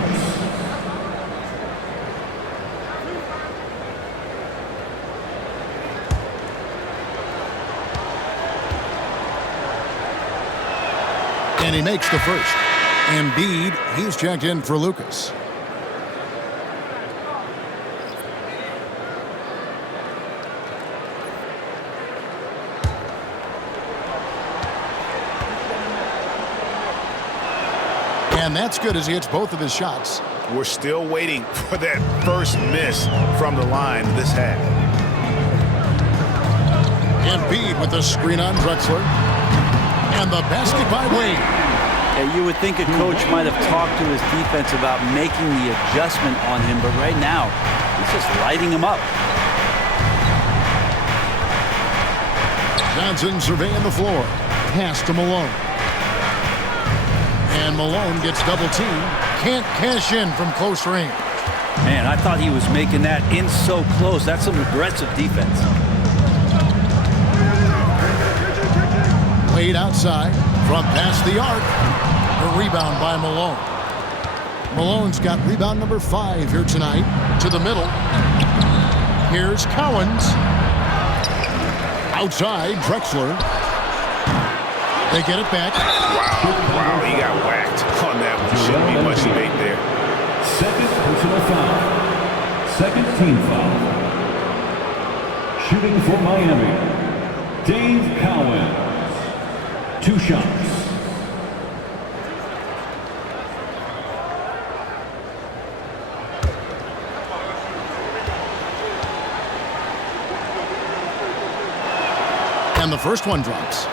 And he makes the first. Embiid, he's checked in for Lucas. And that's good as he hits both of his shots. We're still waiting for that first miss from the line this half. Embiid with the screen on Drexler. And the basket by Wade. Yeah, you would think a coach might have talked to his defense about making the adjustment on him, but right now, he's just lighting him up. Johnson surveying the floor. Pass to Malone. And Malone gets double teamed. Can't cash in from close range. Man, I thought he was making that in so close. That's some aggressive defense. Wade outside from past the arc. A rebound by Malone. Malone's got rebound number 5 here tonight. To the middle. Here's Cowens. Outside, Drexler. They get it back. Wow, he got whacked on that one. Shouldn't be much debate there. Second personal foul. Second team foul. Shooting for Miami, Dave Cowens. 2 shots. And the first one drops.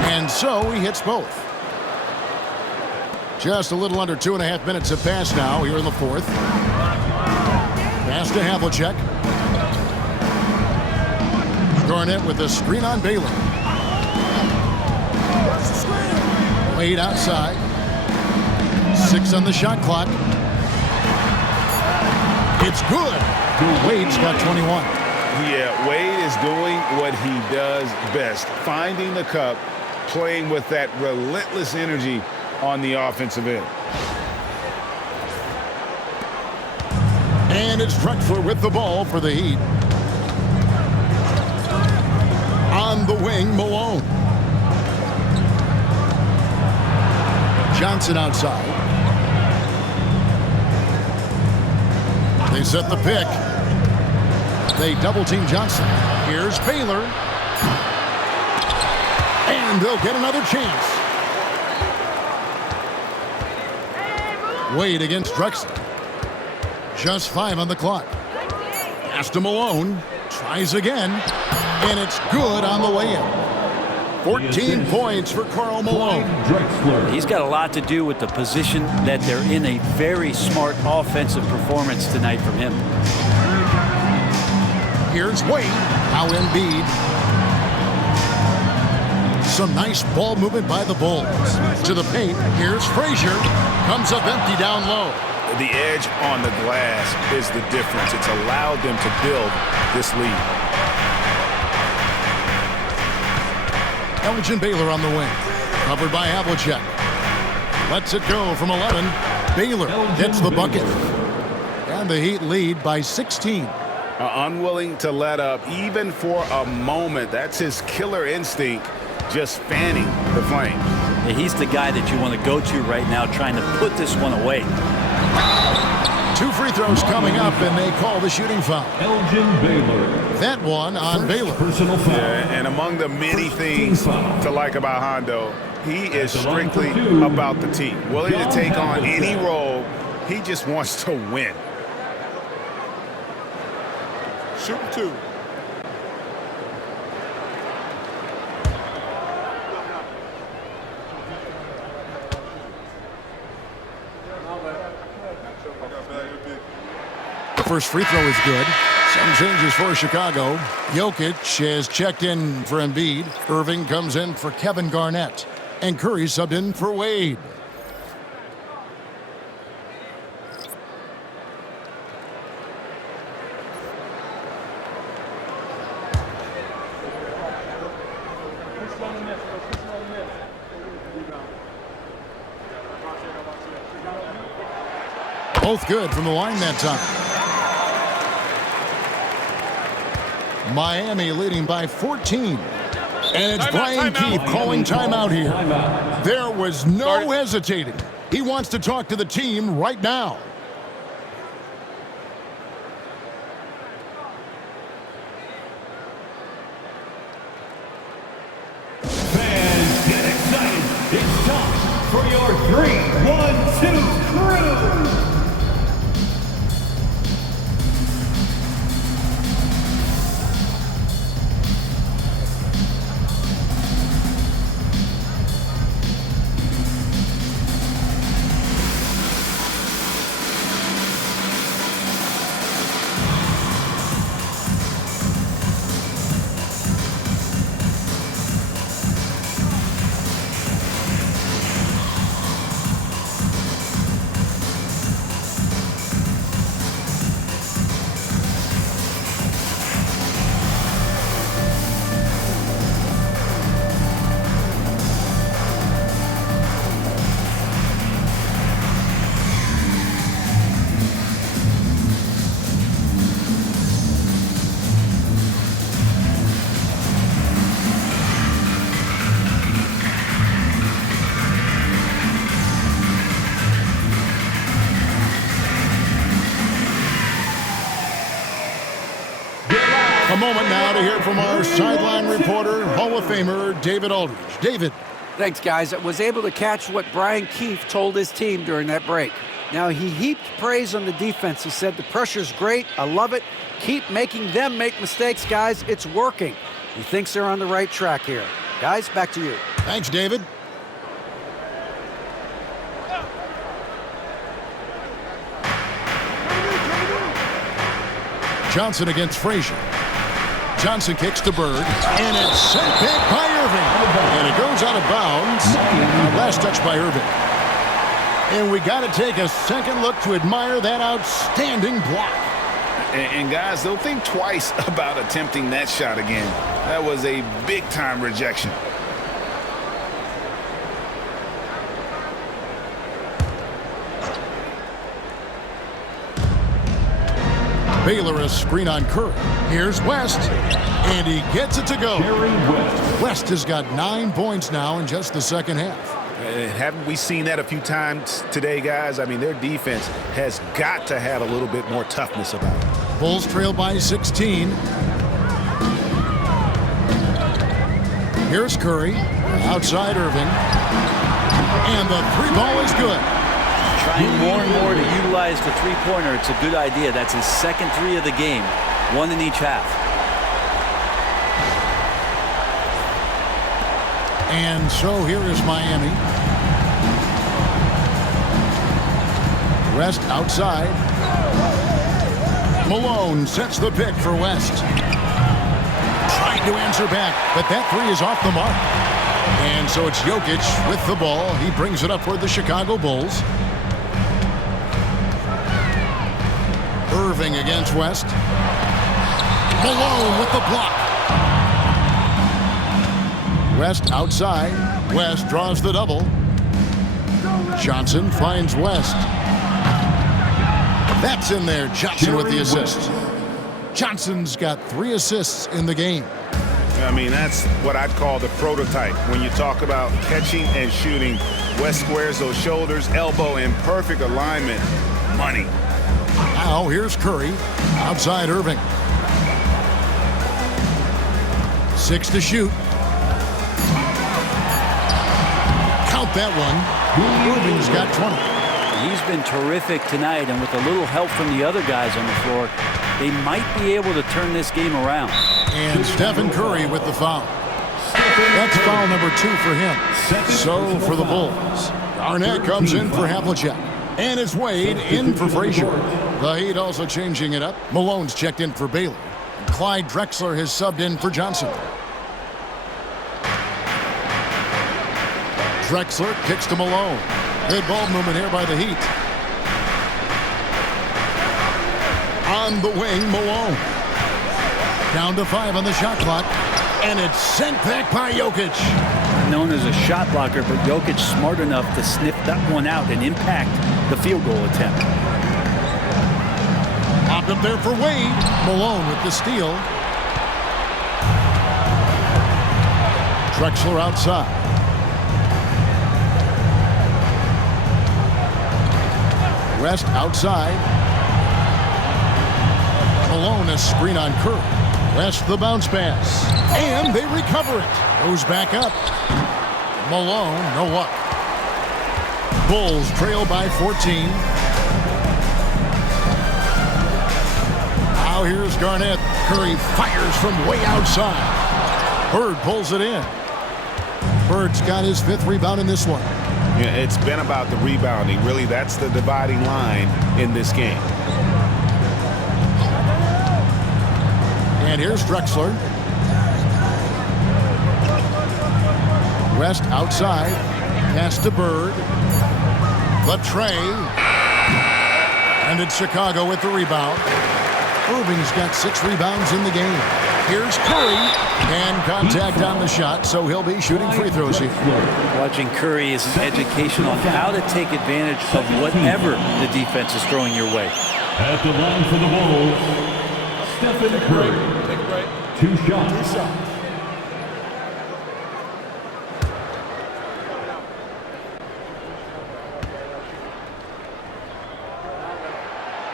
And so he hits both. Just a little under 2.5 minutes have passed now here in the fourth. Pass to Havlicek. Garnett with a screen on Baylor. Wade outside. 6 on the shot clock. It's good. Wade's got 21. Yeah, Wade is doing what he does best. Finding the cup, playing with that relentless energy on the offensive end. And it's Drexler with the ball for the Heat. On the wing, Malone. Johnson outside. They set the pick. They double-team Johnson. Here's Baylor. And they'll get another chance. Wade against Drexler. Just 5 on the clock. Pass to Malone. Tries again. And it's good on the way in. 14 points for Karl Malone. He's got a lot to do with the position that they're in. A very smart offensive performance tonight from him. Here's Wade. Now Embiid. Some nice ball movement by the Bulls. To the paint. Here's Frazier. Comes up empty down low. The edge on the glass is the difference. It's allowed them to build this lead. Elgin Baylor on the wing. Covered by Havlicek. Lets it go from 11. Baylor gets the bucket. And the Heat lead by 16. unwilling to let up even for a moment. That's his killer instinct, just fanning the flames. Yeah, he's the guy that you want to go to right now, trying to put this one away. 2 free throws coming up, and they call the shooting foul. Elgin Baylor. That one on Baylor. Personal foul. Yeah, and among the many things to like about Hondo, he is strictly about the team. Willing to take on any role. He just wants to win. Shoot 2. The first free throw is good. Some changes for Chicago. Jokic has checked in for Embiid. Irving comes in for Kevin Garnett. And Curry subbed in for Wade. Both good from the line that time. Miami leading by 14. And it's Brian Keefe calling timeout here. There was no hesitating. He wants to talk to the team right now. Fans, get excited. It's time for your 3-1-2 crew. A moment now to hear from our sideline reporter, Hall of Famer David Aldridge. David. Thanks, guys. I was able to catch what Brian Keefe told his team during that break. Now, he heaped praise on the defense. He said, the pressure's great. I love it. Keep making them make mistakes, guys. It's working. He thinks they're on the right track here. Guys, back to you. Thanks, David. Johnson against Frazier. Johnson kicks to Bird, and it's sent back by Irving. And it goes out of bounds. Last touch by Irving. And we got to take a second look to admire that outstanding block. And guys, they'll think twice about attempting that shot again. That was a big-time rejection. Baylor a screen on Curry. Here's West, and he gets it to go. West has got 9 points now in just the second half. Haven't we seen that a few times today, guys? I mean, their defense has got to have a little bit more toughness about it. Bulls trail by 16. Here's Curry, outside Irving, and the 3-ball is good. Trying more and more to utilize the three-pointer. It's a good idea. That's his second 3 of the game, 1 in each half. And so here is Miami. West outside. Malone sets the pick for West. Trying to answer back, but that 3 is off the mark. And so it's Jokic with the ball. He brings it up for the Chicago Bulls. Irving against West. Malone with the block. West outside. West draws the double. Johnson finds West. That's in there. Johnson with the assist. Johnson's got 3 assists in the game. I mean, that's what I'd call the prototype. When you talk about catching and shooting, West squares those shoulders, elbow in perfect alignment. Money. Now here's Curry. Outside Irving. 6 to shoot. Count that one. Irving's got 20. He's been terrific tonight, and with a little help from the other guys on the floor, they might be able to turn this game around. And Stephen Curry with the foul. That's foul number 2 for him. So for the Bulls, Garnett comes in for Havlicek. And it's Wade in for Frazier. The Heat also changing it up. Malone's checked in for Bailey. Clyde Drexler has subbed in for Johnson. Drexler kicks to Malone. Good ball movement here by the Heat. On the wing, Malone. Down to 5 on the shot clock. And it's sent back by Jokic. Known as a shot blocker, but Jokic smart enough to sniff that one out and impact the field goal attempt. Popped up there for Wade. Malone with the steal. Drexler outside. West outside. Malone a screen on Curry. West the bounce pass. And they recover it. Goes back up. Malone, no luck. Bulls trail by 14. Now here's Garnett. Curry fires from way outside. Bird pulls it in. Bird's got his 5th rebound in this one. Yeah, it's been about the rebounding. Really, that's the dividing line in this game. And here's Drexler. West outside. Pass to Bird. The tray. And it's Chicago with the rebound. Irving's got 6 rebounds in the game. Here's Curry. And contact on the shot, so he'll be shooting free throws here. Watching Curry is an education on how to take advantage of whatever the defense is throwing your way. At the line for the Bulls, Stephen Curry. 2 shots.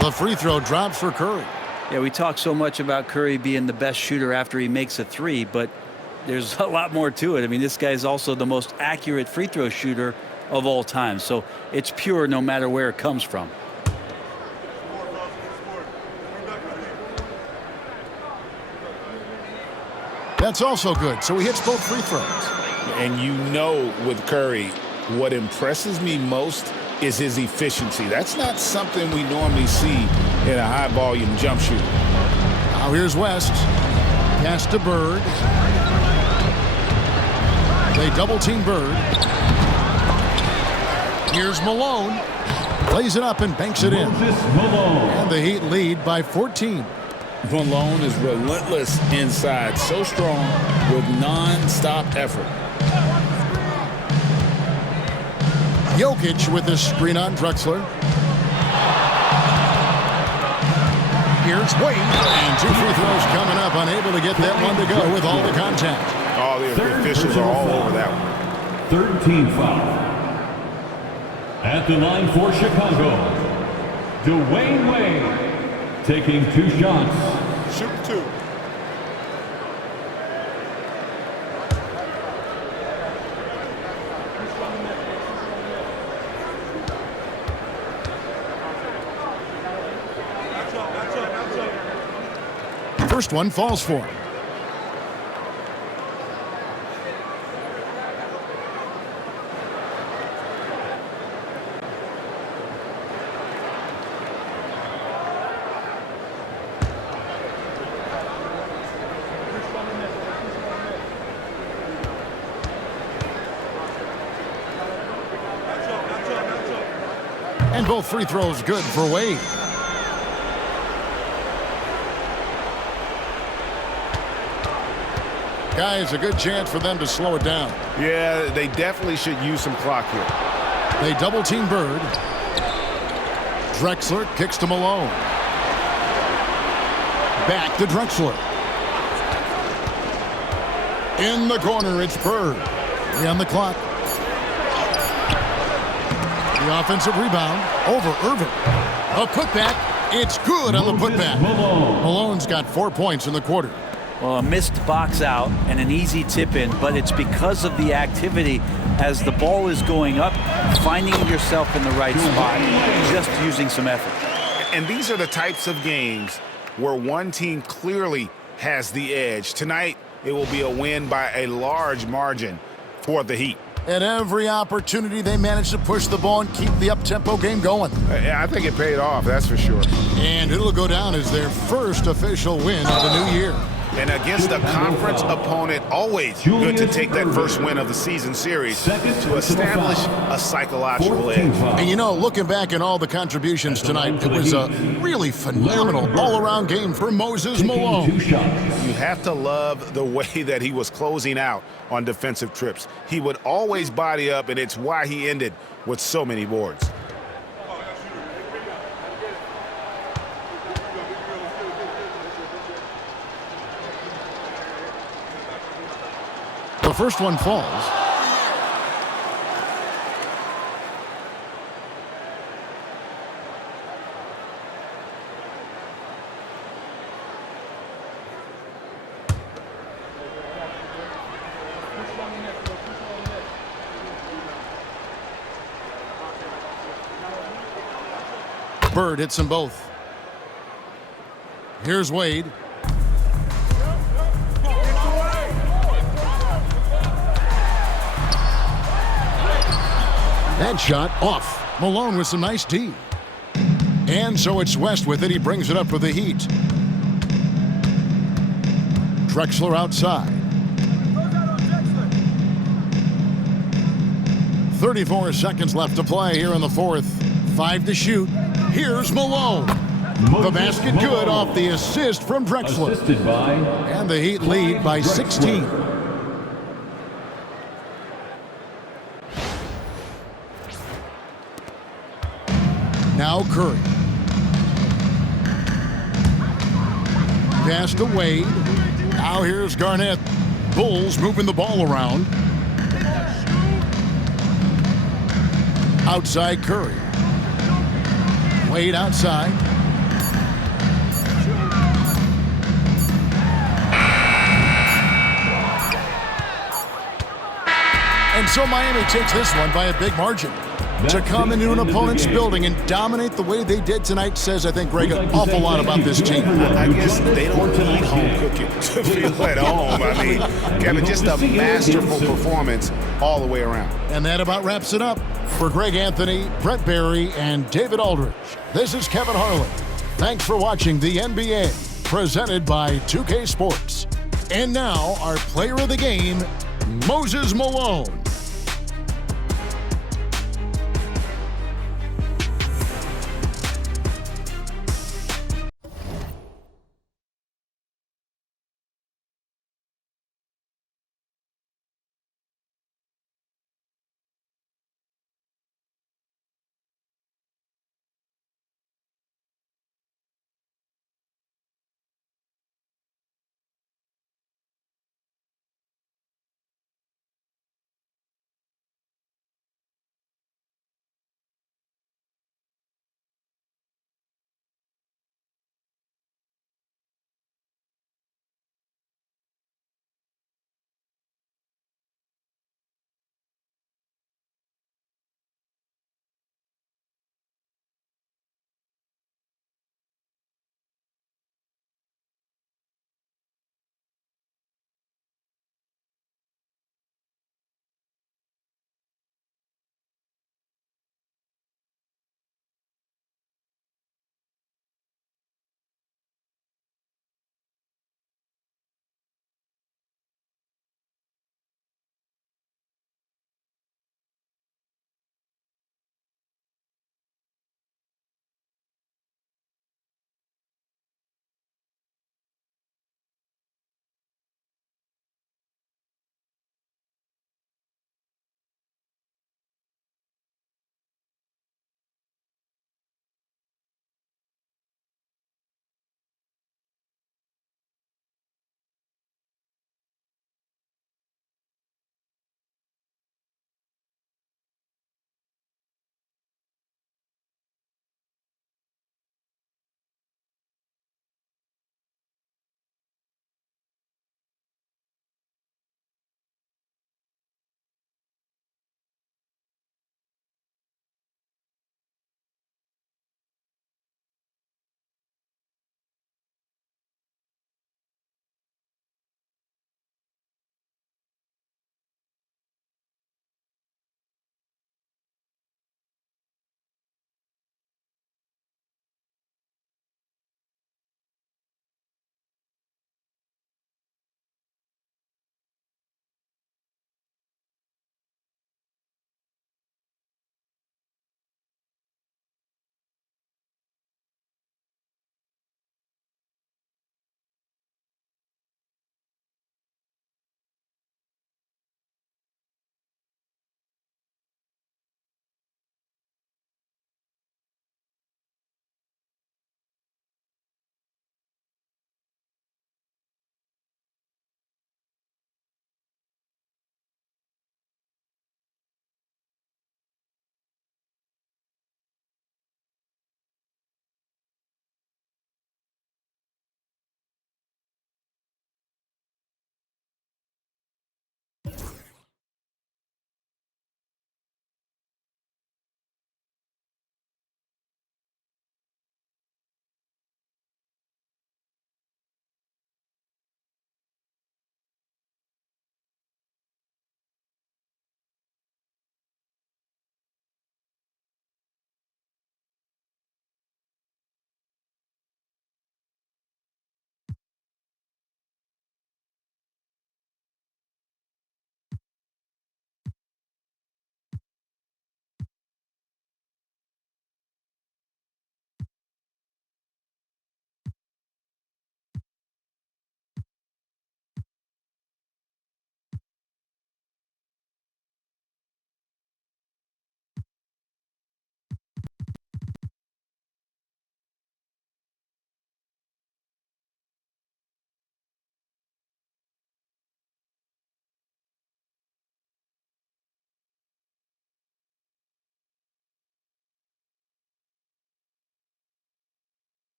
The free throw drops for Curry. Yeah, we talk so much about Curry being the best shooter after he makes a 3, but there's a lot more to it. I mean, this guy's also the most accurate free throw shooter of all time. So it's pure no matter where it comes from. That's also good. So he hits both free throws. And you know with Curry, what impresses me most is his efficiency. That's not something we normally see in a high-volume jump shooter. Now here's West. Pass to Bird. They double-team Bird. Here's Malone. Plays it up and banks it in. And the Heat lead by 14. Malone is relentless inside, so strong with non-stop effort. Jokic with the screen on Drexler. Here's Wade. And 2 free throws coming up. Unable to get that one to go with all the contact. All the officials are all over that one. 3rd team foul. At the line for Chicago, Dwayne Wade taking 2 shots. Shoot 2. First one falls for him. And both free throws good for Wade. Guys, a good chance for them to slow it down. Yeah, they definitely should use some clock here. They double-team Bird. Drexler kicks to Malone. Back to Drexler. In the corner, it's Bird. 3 on the clock. The offensive rebound over Irving. A putback. It's good on the putback. Malone's got 4 points in the quarter. Well, a missed box out and an easy tip in, but it's because of the activity as the ball is going up, finding yourself in the right spot, just using some effort. And these are the types of games where one team clearly has the edge. Tonight, it will be a win by a large margin for the Heat. At every opportunity, they managed to push the ball and keep the up-tempo game going. I think it paid off, that's for sure. And it'll go down as their first official win of the new year. And against a conference opponent, always good to take that first win of the season series to establish a psychological edge. And you know, looking back at all the contributions tonight, it was a really phenomenal all-around game for Moses Malone. You have to love the way that he was closing out on defensive trips. He would always body up, and it's why he ended with so many boards. The first one falls. Bird hits them both. Here's Wade. That shot off. Malone with some nice D. And so it's West with it. He brings it up for the Heat. Drexler outside. 34 seconds left to play here in the fourth. 5 to shoot. Here's Malone. The basket good off the assist from Drexler. And the Heat lead by 16. Now Curry. Pass to Wade. Now here's Garnett. Bulls moving the ball around. Outside Curry. Wade outside. And so Miami takes this one by a big margin. To come into an opponent's building and dominate the way they did tonight says, I think, Greg, an awful lot about this team. I guess they don't need home cooking to feel at home. I mean, Kevin, just a masterful performance all the way around. And that about wraps it up. For Greg Anthony, Brett Barry, and David Aldridge, this is Kevin Harlan. Thanks for watching the NBA, presented by 2K Sports. And now, our player of the game, Moses Malone.